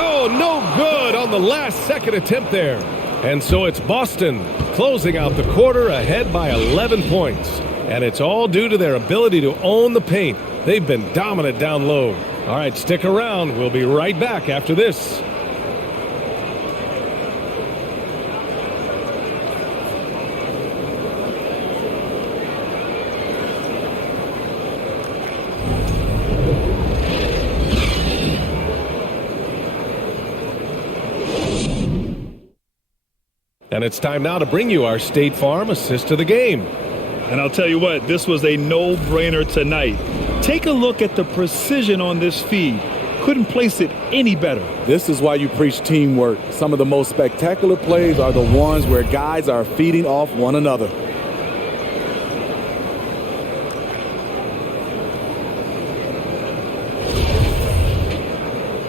Oh, no good on the last second attempt there. And so it's Boston closing out the quarter ahead by 11 points. And it's all due to their ability to own the paint. They've been dominant down low. All right, stick around. We'll be right back after this. And it's time now to bring you our State Farm assist of the game. And I'll tell you what, this was a no-brainer tonight. Take a look at the precision on this feed. Couldn't place it any better. This is why you preach teamwork. Some of the most spectacular plays are the ones where guys are feeding off one another.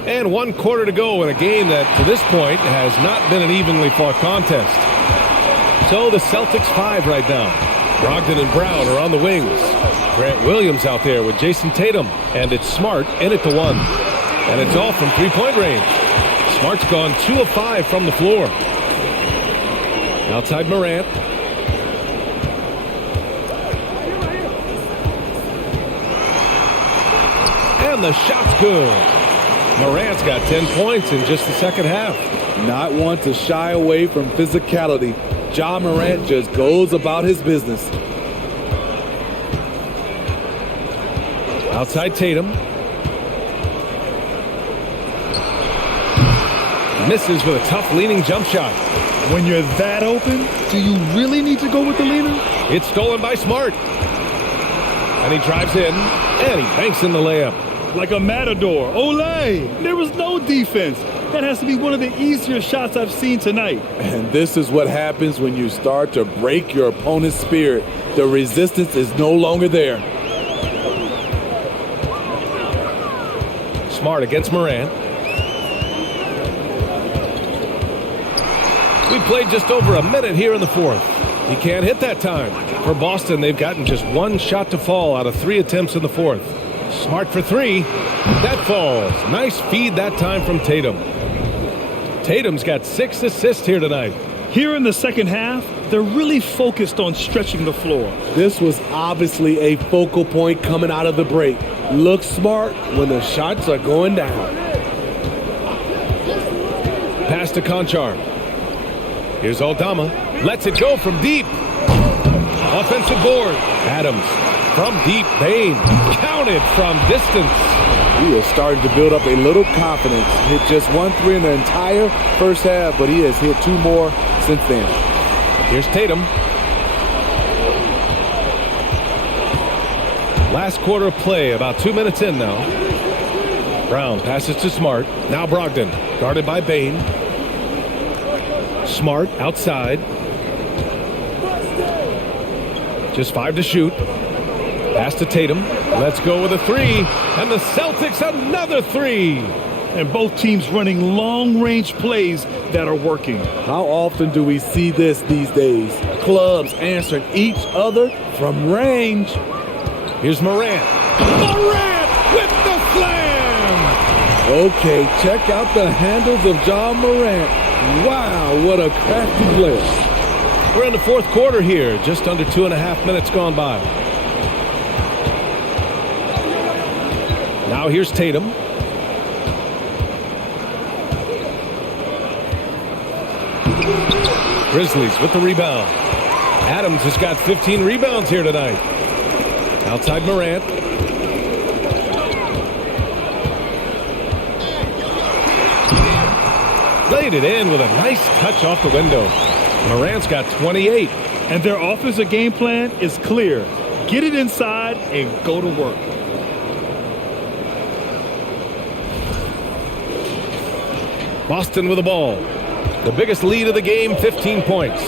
And 1 quarter to go in a game that, to this point, has not been an evenly fought contest. So the Celtics 5 right now. Brogdon and Brown are on the wings. Grant Williams out there with Jason Tatum. And it's Smart in it to 1. And it's all from three-point range. Smart's gone 2 of 5 from the floor. Outside Morant. And the shot's good. Morant's got 10 points in just the second half. Not one to shy away from physicality. Ja Morant just goes about his business. Outside Tatum. Misses with a tough leaning jump shot. When you're that open, do you really need to go with the leaner? It's stolen by Smart. And he drives in, and he banks in the layup. Like a matador. Olé! There was no defense. That has to be one of the easier shots I've seen tonight. And this is what happens when you start to break your opponent's spirit. The resistance is no longer there. Smart against Morant. We played just over a minute here in the fourth. He can't hit that time. For Boston, they've gotten just one shot to fall out of 3 attempts in the fourth. Smart for 3. That falls. Nice feed that time from Tatum. Tatum's got 6 assists here tonight. Here in the second half, they're really focused on stretching the floor. This was obviously a focal point coming out of the break. Look smart when the shots are going down. Pass to Conchar. Here's Aldama. Lets it go from deep. Offensive board. Adams. From deep. Bain. Counted from distance. He is starting to build up a little confidence. Hit just 1 3 in the entire first half, but he has hit 2 more since then. Here's Tatum. Last quarter of play, about 2 minutes in now. Brown passes to Smart. Now Brogdon, guarded by Bain. Smart outside. Just 5 to shoot. Pass to Tatum. Let's go with a 3. And the Celtics another 3. And both teams running long-range plays that are working. How often do we see this these days? Clubs answering each other from range. Here's Morant. Morant with the slam! Okay, check out the handles of Ja Morant. Wow, what a crafty player. We're in the fourth quarter here. Just under 2.5 minutes gone by. Now here's Tatum. Grizzlies with the rebound. Adams has got 15 rebounds here tonight. Outside Morant. Laid it in with a nice touch off the window. Morant's got 28. And their offensive game plan is clear. Get it inside and go to work. Boston with the ball. The biggest lead of the game, 15 points.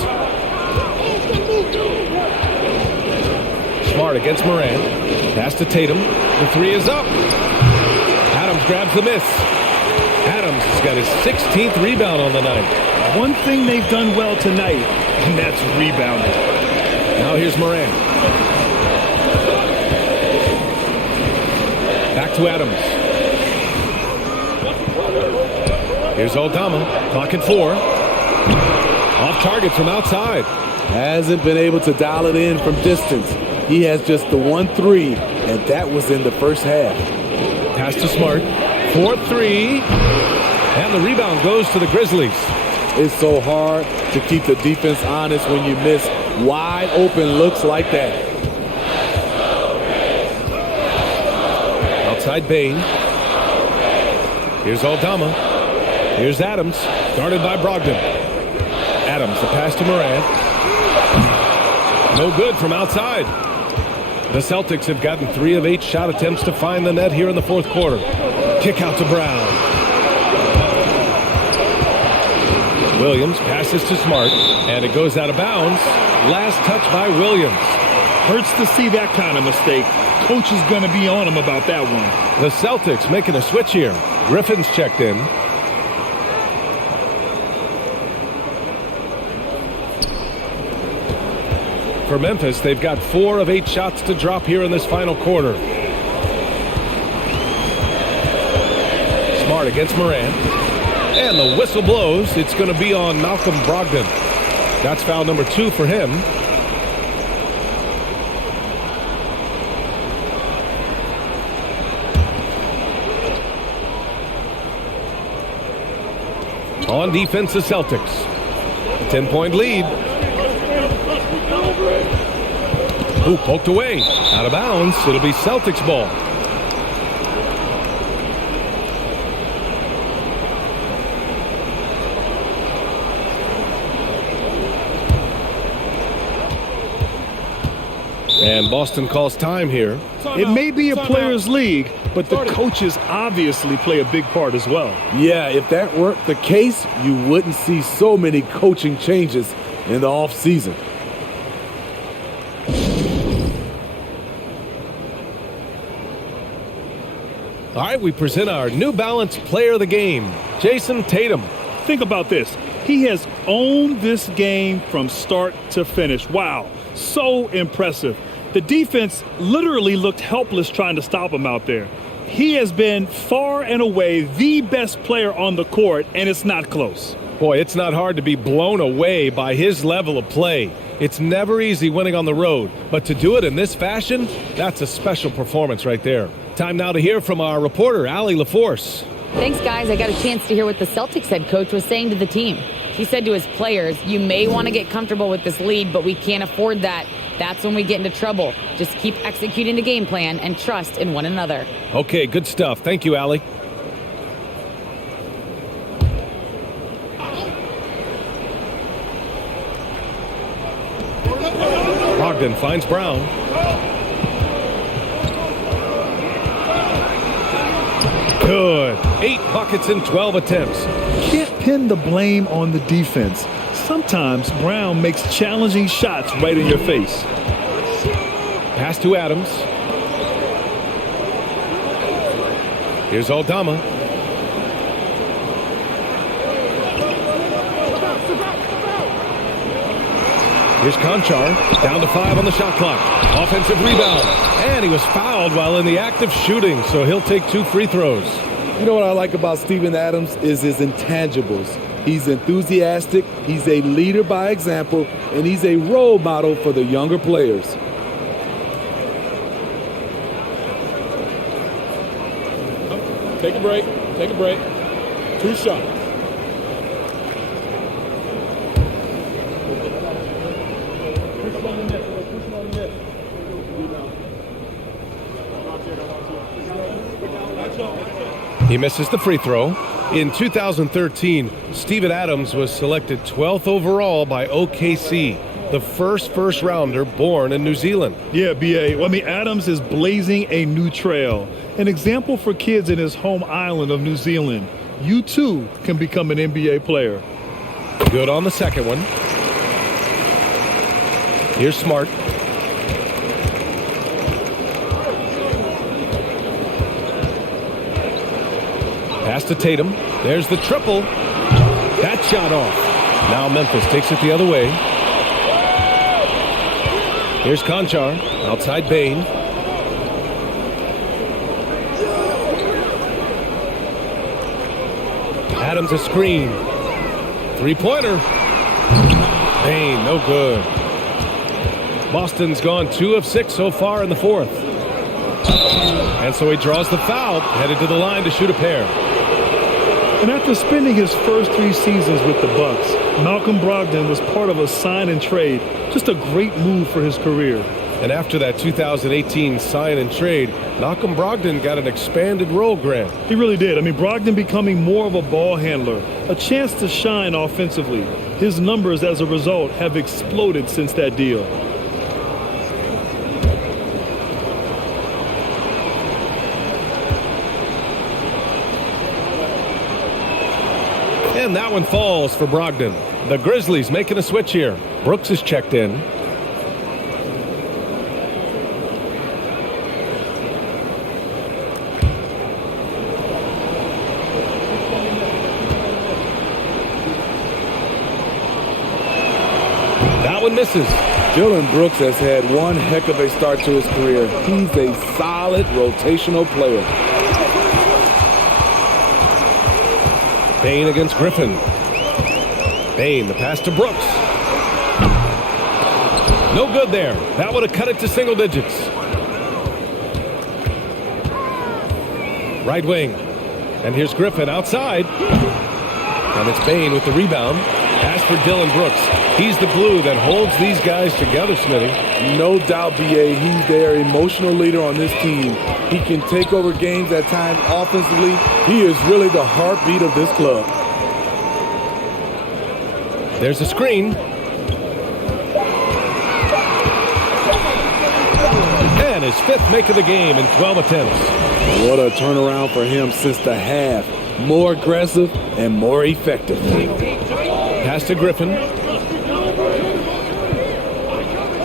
Smart against Morant. Pass to Tatum. The 3 is up. Adams grabs the miss. Adams has got his 16th rebound on the night. One thing they've done well tonight, and that's rebounding. Now here's Morant. Back to Adams. Here's Aldama. Clock at 4. Off target from outside. Hasn't been able to dial it in from distance. He has just the 1 3, and that was in the first half. Pass to Smart. 4-3. And the rebound goes to the Grizzlies. It's so hard to keep the defense honest when you miss wide open looks like that. Outside Bain. Here's Aldama. Here's Adams, guarded by Brogdon. Adams, the pass to Morant. No good from outside. The Celtics have gotten 3 of 8 shot attempts to find the net here in the fourth quarter. Kick out to Brown. Williams passes to Smart, and it goes out of bounds. Last touch by Williams. Hurts to see that kind of mistake. Coach is going to be on him about that one. The Celtics making a switch here. Griffin's checked in. For Memphis, they've got 4 of 8 shots to drop here in this final quarter. Smart against Morant. And the whistle blows. It's going to be on Malcolm Brogdon. That's foul number 2 for him. On defense, the Celtics. A 10-point lead. Ooh, poked away. Out of bounds. It'll be Celtics ball. And Boston calls time here. It may be a players' league, but the coaches obviously play a big part as well. Yeah, if that weren't the case, you wouldn't see so many coaching changes in the offseason. All right, we present our New Balance Player of the Game, Jason Tatum. Think about this. He has owned this game from start to finish. Wow, so impressive. The defense literally looked helpless trying to stop him out there. He has been far and away the best player on the court, and it's not close. Boy, it's not hard to be blown away by his level of play. It's never easy winning on the road, but to do it in this fashion, that's a special performance right there. Time now to hear from our reporter, Allie LaForce. Thanks, guys. I got a chance to hear what the Celtics head coach was saying to the team. He said to his players, you may want to get comfortable with this lead, but we can't afford that. That's when we get into trouble. Just keep executing the game plan and trust in one another. Okay, good stuff. Thank you, Allie. Brogdon finds Brown. Good. 8 buckets in 12 attempts. Can't pin the blame on the defense. Sometimes Brown makes challenging shots right in your face. Pass to Adams. Here's Aldama. Here's Conchar. Down to 5 on the shot clock. Offensive rebound. And he was fouled while in the act of shooting, so he'll take 2 free throws. You know what I like about Steven Adams is his intangibles. He's enthusiastic, he's a leader by example, and he's a role model for the younger players. Take a break. Take a break. 2 shots. He misses the free throw. In 2013, Steven Adams was selected 12th overall by OKC, the first rounder born in New Zealand. Yeah, B.A. Well, I mean, Adams is blazing a new trail, an example for kids in his home island of New Zealand. You, too, can become an NBA player. Good on the second one. Here's Smart. Pass to Tatum. There's the triple. That shot off. Now Memphis takes it the other way. Here's Conchar. Outside Bane. Adams a screen. 3-pointer. Bane, no good. Boston's gone 2 of 6 so far in the 4th. And so he draws the foul, headed to the line to shoot a pair. And after spending his first 3 seasons with the Bucks, Malcolm Brogdon was part of a sign and trade. Just a great move for his career. And after that 2018 sign and trade, Malcolm Brogdon got an expanded role, Grant. He really did. I mean, Brogdon becoming more of a ball handler, a chance to shine offensively. His numbers as a result have exploded since that deal. And that one falls for Brogdon. The Grizzlies making a switch here. Brooks is checked in. That one misses. Dillon Brooks has had one heck of a start to his career. He's a solid rotational player. Bane against Griffin. Bane, the pass to Brooks. No good there. That would have cut it to single digits. Right wing. And here's Griffin outside. And it's Bain with the rebound. Pass for Dylan Brooks. He's the glue that holds these guys together, Smitty. No doubt, BA, he's their emotional leader on this team. He can take over games at times offensively. He is really the heartbeat of this club. There's a screen. And his fifth make of the game in 12 attempts. What a turnaround for him since the half. More aggressive and more effective. Pass to Griffin.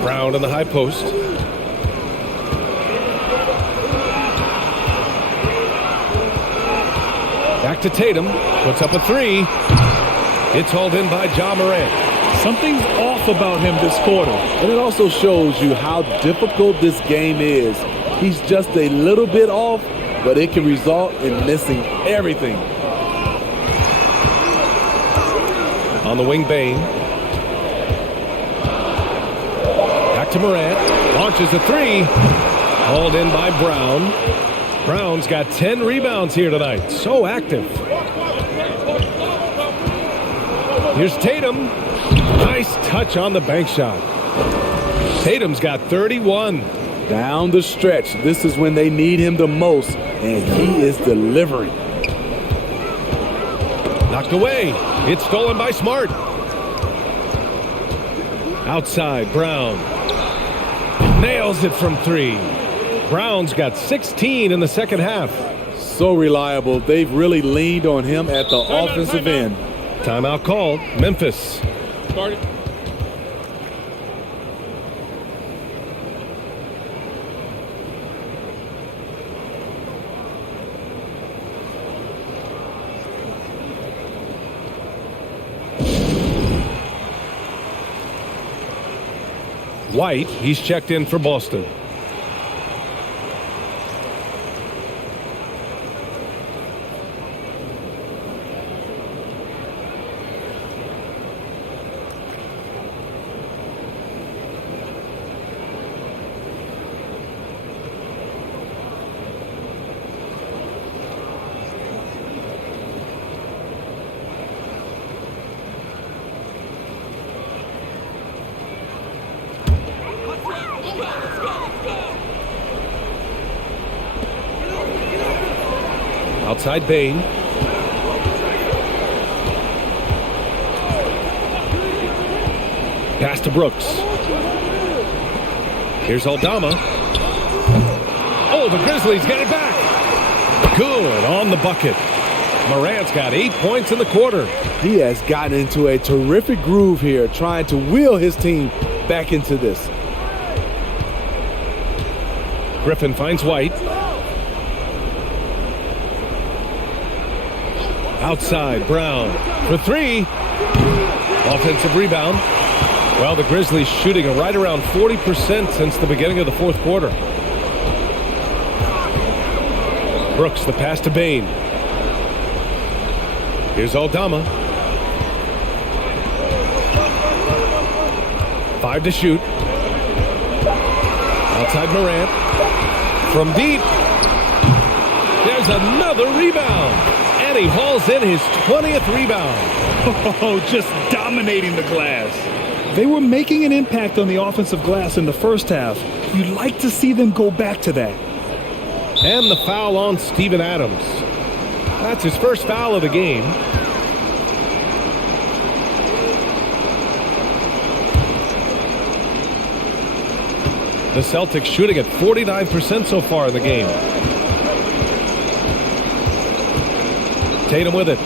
Brown in the high post. Back to Tatum. Puts up a three. It's hauled in by Ja Morant. Something's off about him this quarter. And it also shows you how difficult this game is. He's just a little bit off, but it can result in missing everything. On the wing, Bain. Back to Morant. Launches a three. Hauled in by Brown. Brown's got 10 rebounds here tonight. So active. Here's Tatum. Nice touch on the bank shot. Tatum's got 31. Down the stretch, this is when they need him the most, and he is delivering. Knocked away. It's stolen by Smart. Outside, Brown. Nails it from three. Brown's got 16 in the second half. So reliable. They've really leaned on him at the offensive end. Timeout called. Memphis. Started. White, he's checked in for Boston. Outside Bain. Pass to Brooks. Here's Aldama. Oh, the Grizzlies get it back. Good on the bucket. Morant's got 8 points in the quarter. He has gotten into a terrific groove here, trying to wheel his team back into this. Griffin finds White. Outside, Brown for three. Offensive rebound. Well, the Grizzlies shooting right around 40% since the beginning of the fourth quarter. Brooks, the pass to Bain. Here's Aldama. 5 to shoot. Outside Morant. From deep. There's another rebound. And he hauls in his 20th rebound. Oh, just dominating the glass. They were making an impact on the offensive glass in the first half. You'd like to see them go back to that. And the foul on Steven Adams. That's his first foul of the game. The Celtics shooting at 49% so far in the game. Tatum with it.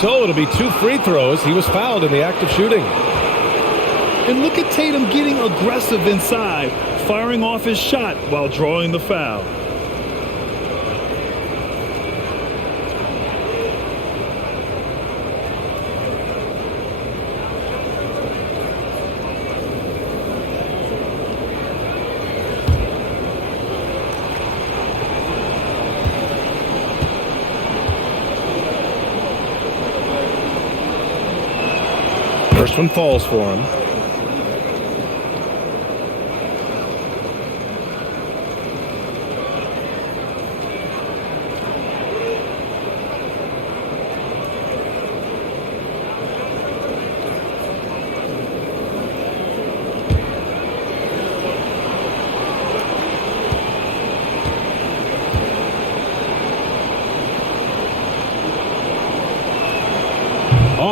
So it'll be 2 free throws. He was fouled in the act of shooting. And look at Tatum getting aggressive inside, firing off his shot while drawing the foul. First one falls for him.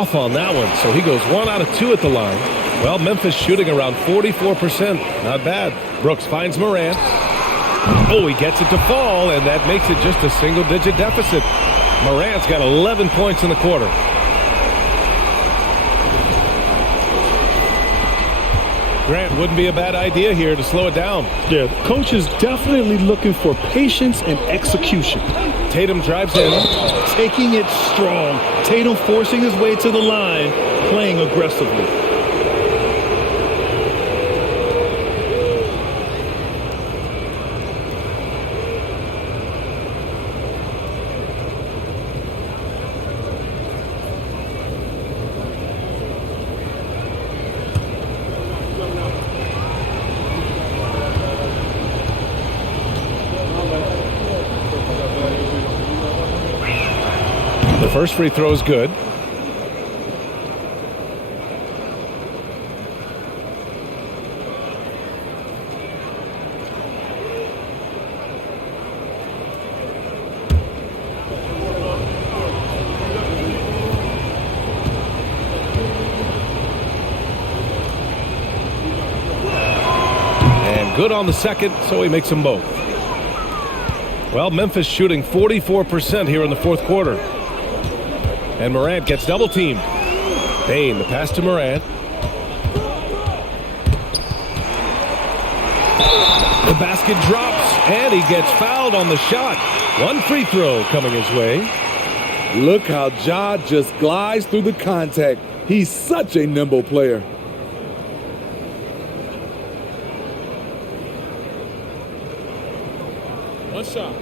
off on that one, so he goes 1 out of 2 at the line. Well, Memphis shooting around 44%. Not bad. Brooks finds Morant. Oh, he gets it to fall, and that makes it just a single-digit deficit. Morant's got 11 points in the quarter. Grant, wouldn't be a bad idea here to slow it down. Yeah, the coach is definitely looking for patience and execution. Tatum drives in. Taking it strong. Tatum forcing his way to the line, playing aggressively. The first free throw is good. And good on the second, so he makes them both. Well, Memphis shooting 44% here in the fourth quarter. And Morant gets double teamed. Payne, the pass to Morant. The basket drops, and he gets fouled on the shot. One free throw coming his way. Look how Ja just glides through the contact. He's such a nimble player. One shot.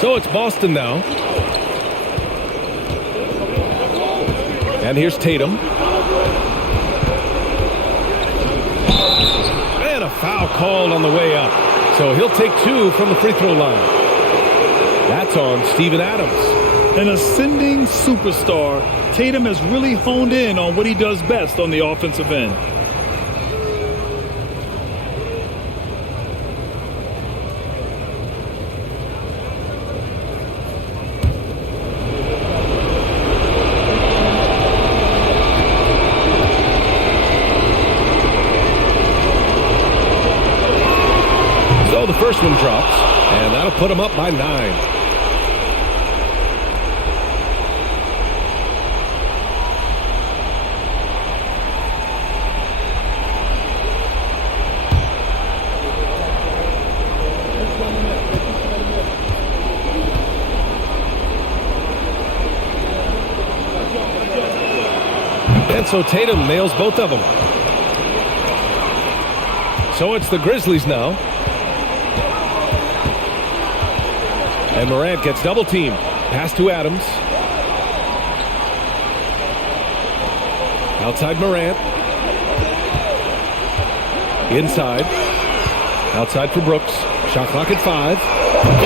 So it's Boston now. And here's Tatum. And a foul called on the way up. So he'll take 2 from the free throw line. That's on Steven Adams. An ascending superstar, Tatum has really honed in on what he does best on the offensive end. So the first one drops, and that'll put him up by 9. And so Tatum nails both of them. So it's the Grizzlies now. And Morant gets double teamed. Pass to Adams. Outside Morant. Inside. Outside for Brooks. Shot clock at 5.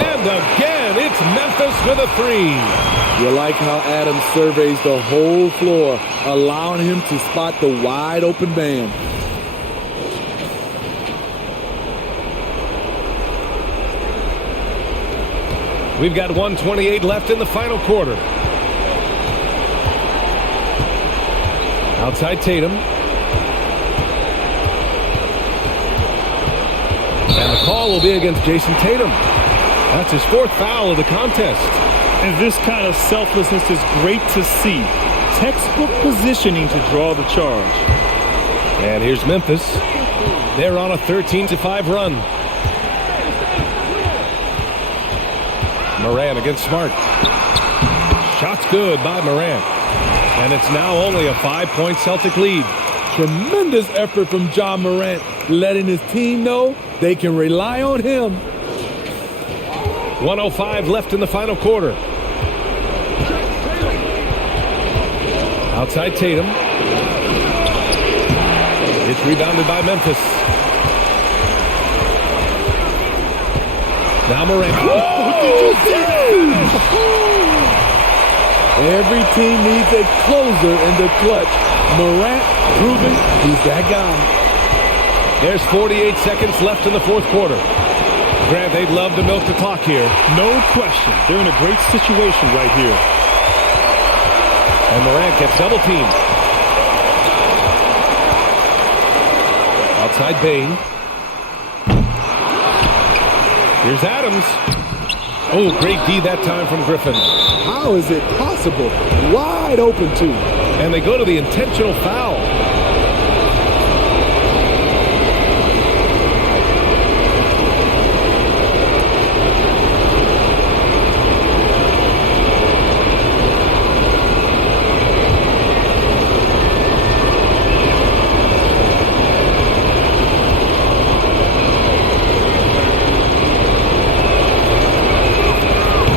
And again, it's Memphis with a 3. You like how Adams surveys the whole floor, allowing him to spot the wide open man. We've got 1:28 left in the final quarter. Outside Tatum. And the call will be against Jason Tatum. That's his 4th foul of the contest. And this kind of selflessness is great to see. Textbook positioning to draw the charge. And here's Memphis. They're on a 13-5 run. Morant against Smart. Shot's good by Morant. And it's now only a 5-point Celtic lead. Tremendous effort from Ja Morant, letting his team know they can rely on him. 1:05 left in the final quarter. Outside Tatum. It's rebounded by Memphis. Now Morant. Oh, did you see that? Every team needs a closer in the clutch. Morant proving he's that guy. There's 48 seconds left in the fourth quarter. Grant, they'd love to milk the clock here. No question. They're in a great situation right here. And Morant gets double teamed. Outside Bain. Here's Adams. Oh, great D that time from Griffin. How is it possible? Wide open, too. And they go to the intentional foul.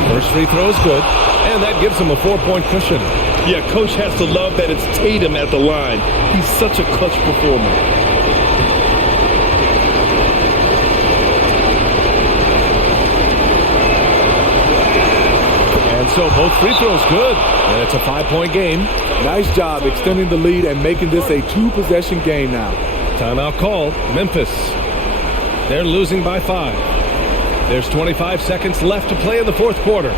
First free throw is good, and that gives him a 4-point cushion. Yeah, coach has to love that it's Tatum at the line. He's such a clutch performer. And so both free throws good, and it's a 5-point game. Nice job extending the lead and making this a 2-possession game now. Timeout called. Memphis. They're losing by 5. There's 25 seconds left to play in the fourth quarter.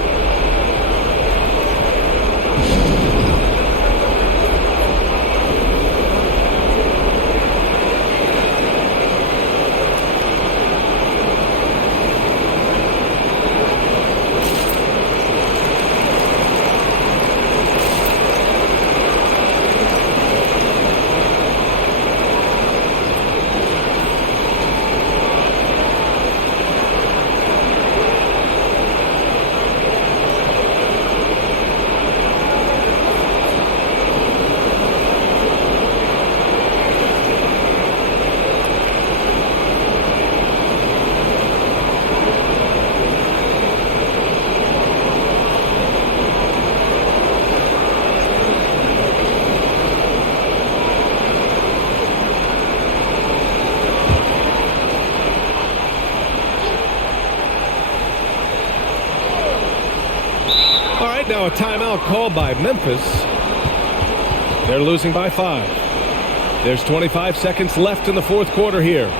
Now a timeout called by Memphis. They're losing by 5. There's 25 seconds left in the fourth quarter here.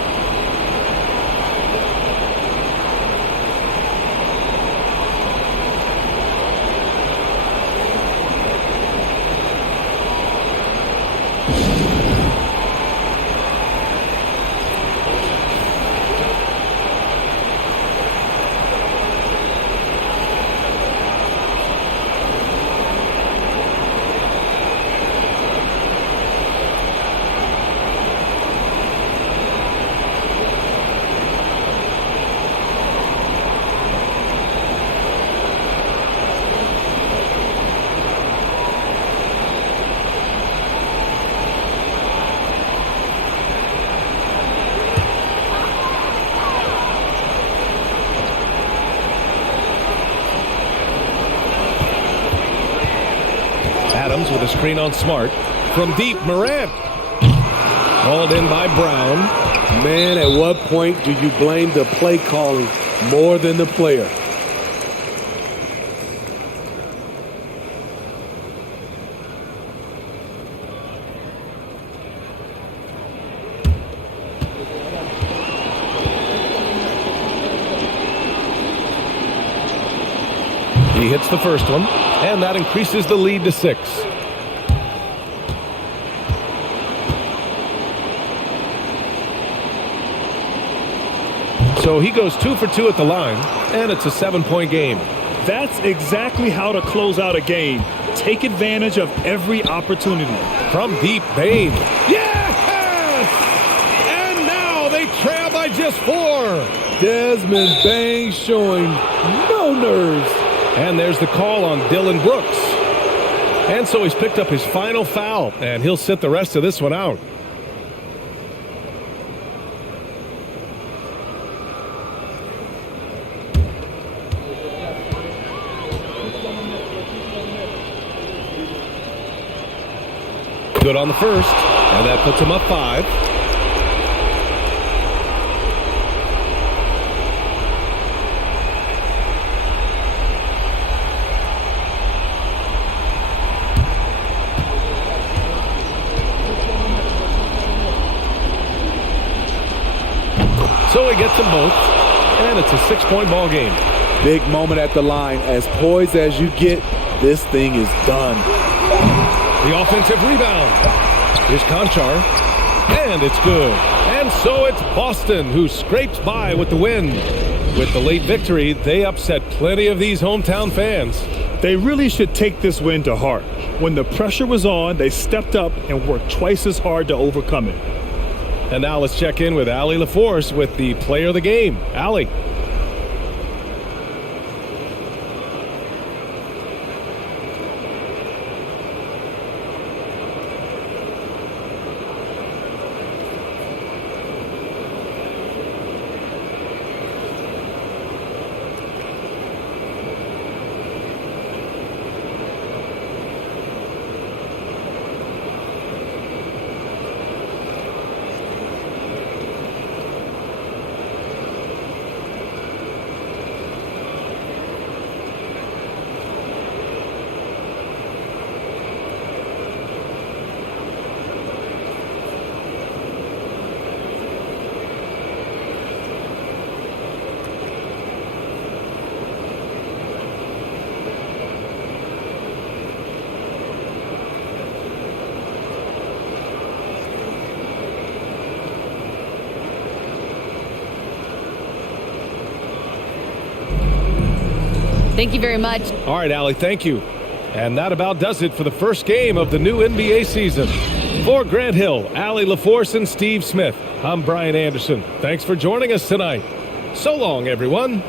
Adams with a screen on Smart. From deep, Morant. Hauled in by Brown. Man, at what point do you blame the play calling more than the player? He hits the first one, and that increases the lead to 6. So he goes 2 for 2 at the line, and it's a 7-point game. That's exactly how to close out a game. Take advantage of every opportunity. From deep, Bain. Yes! And now they trail by just 4. Desmond Bain showing no nerves. And there's the call on Dylan Brooks. And so he's picked up his final foul, and he'll sit the rest of this one out. Good on the first, and that puts him up 5. So he gets them both, and it's a 6-point ball game. Big moment at the line. As poised as you get, this thing is done. The offensive rebound. Here's Conchar, and it's good. And so it's Boston who scrapes by with the win. With the late victory, they upset plenty of these hometown fans. They really should take this win to heart. When the pressure was on, they stepped up and worked twice as hard to overcome it. And now let's check in with Allie LaForce with the player of the game. Allie. Thank you very much. All right, Allie, thank you. And that about does it for the first game of the new NBA season. For Grant Hill, Allie LaForce, and Steve Smith, I'm Brian Anderson. Thanks for joining us tonight. So long, everyone.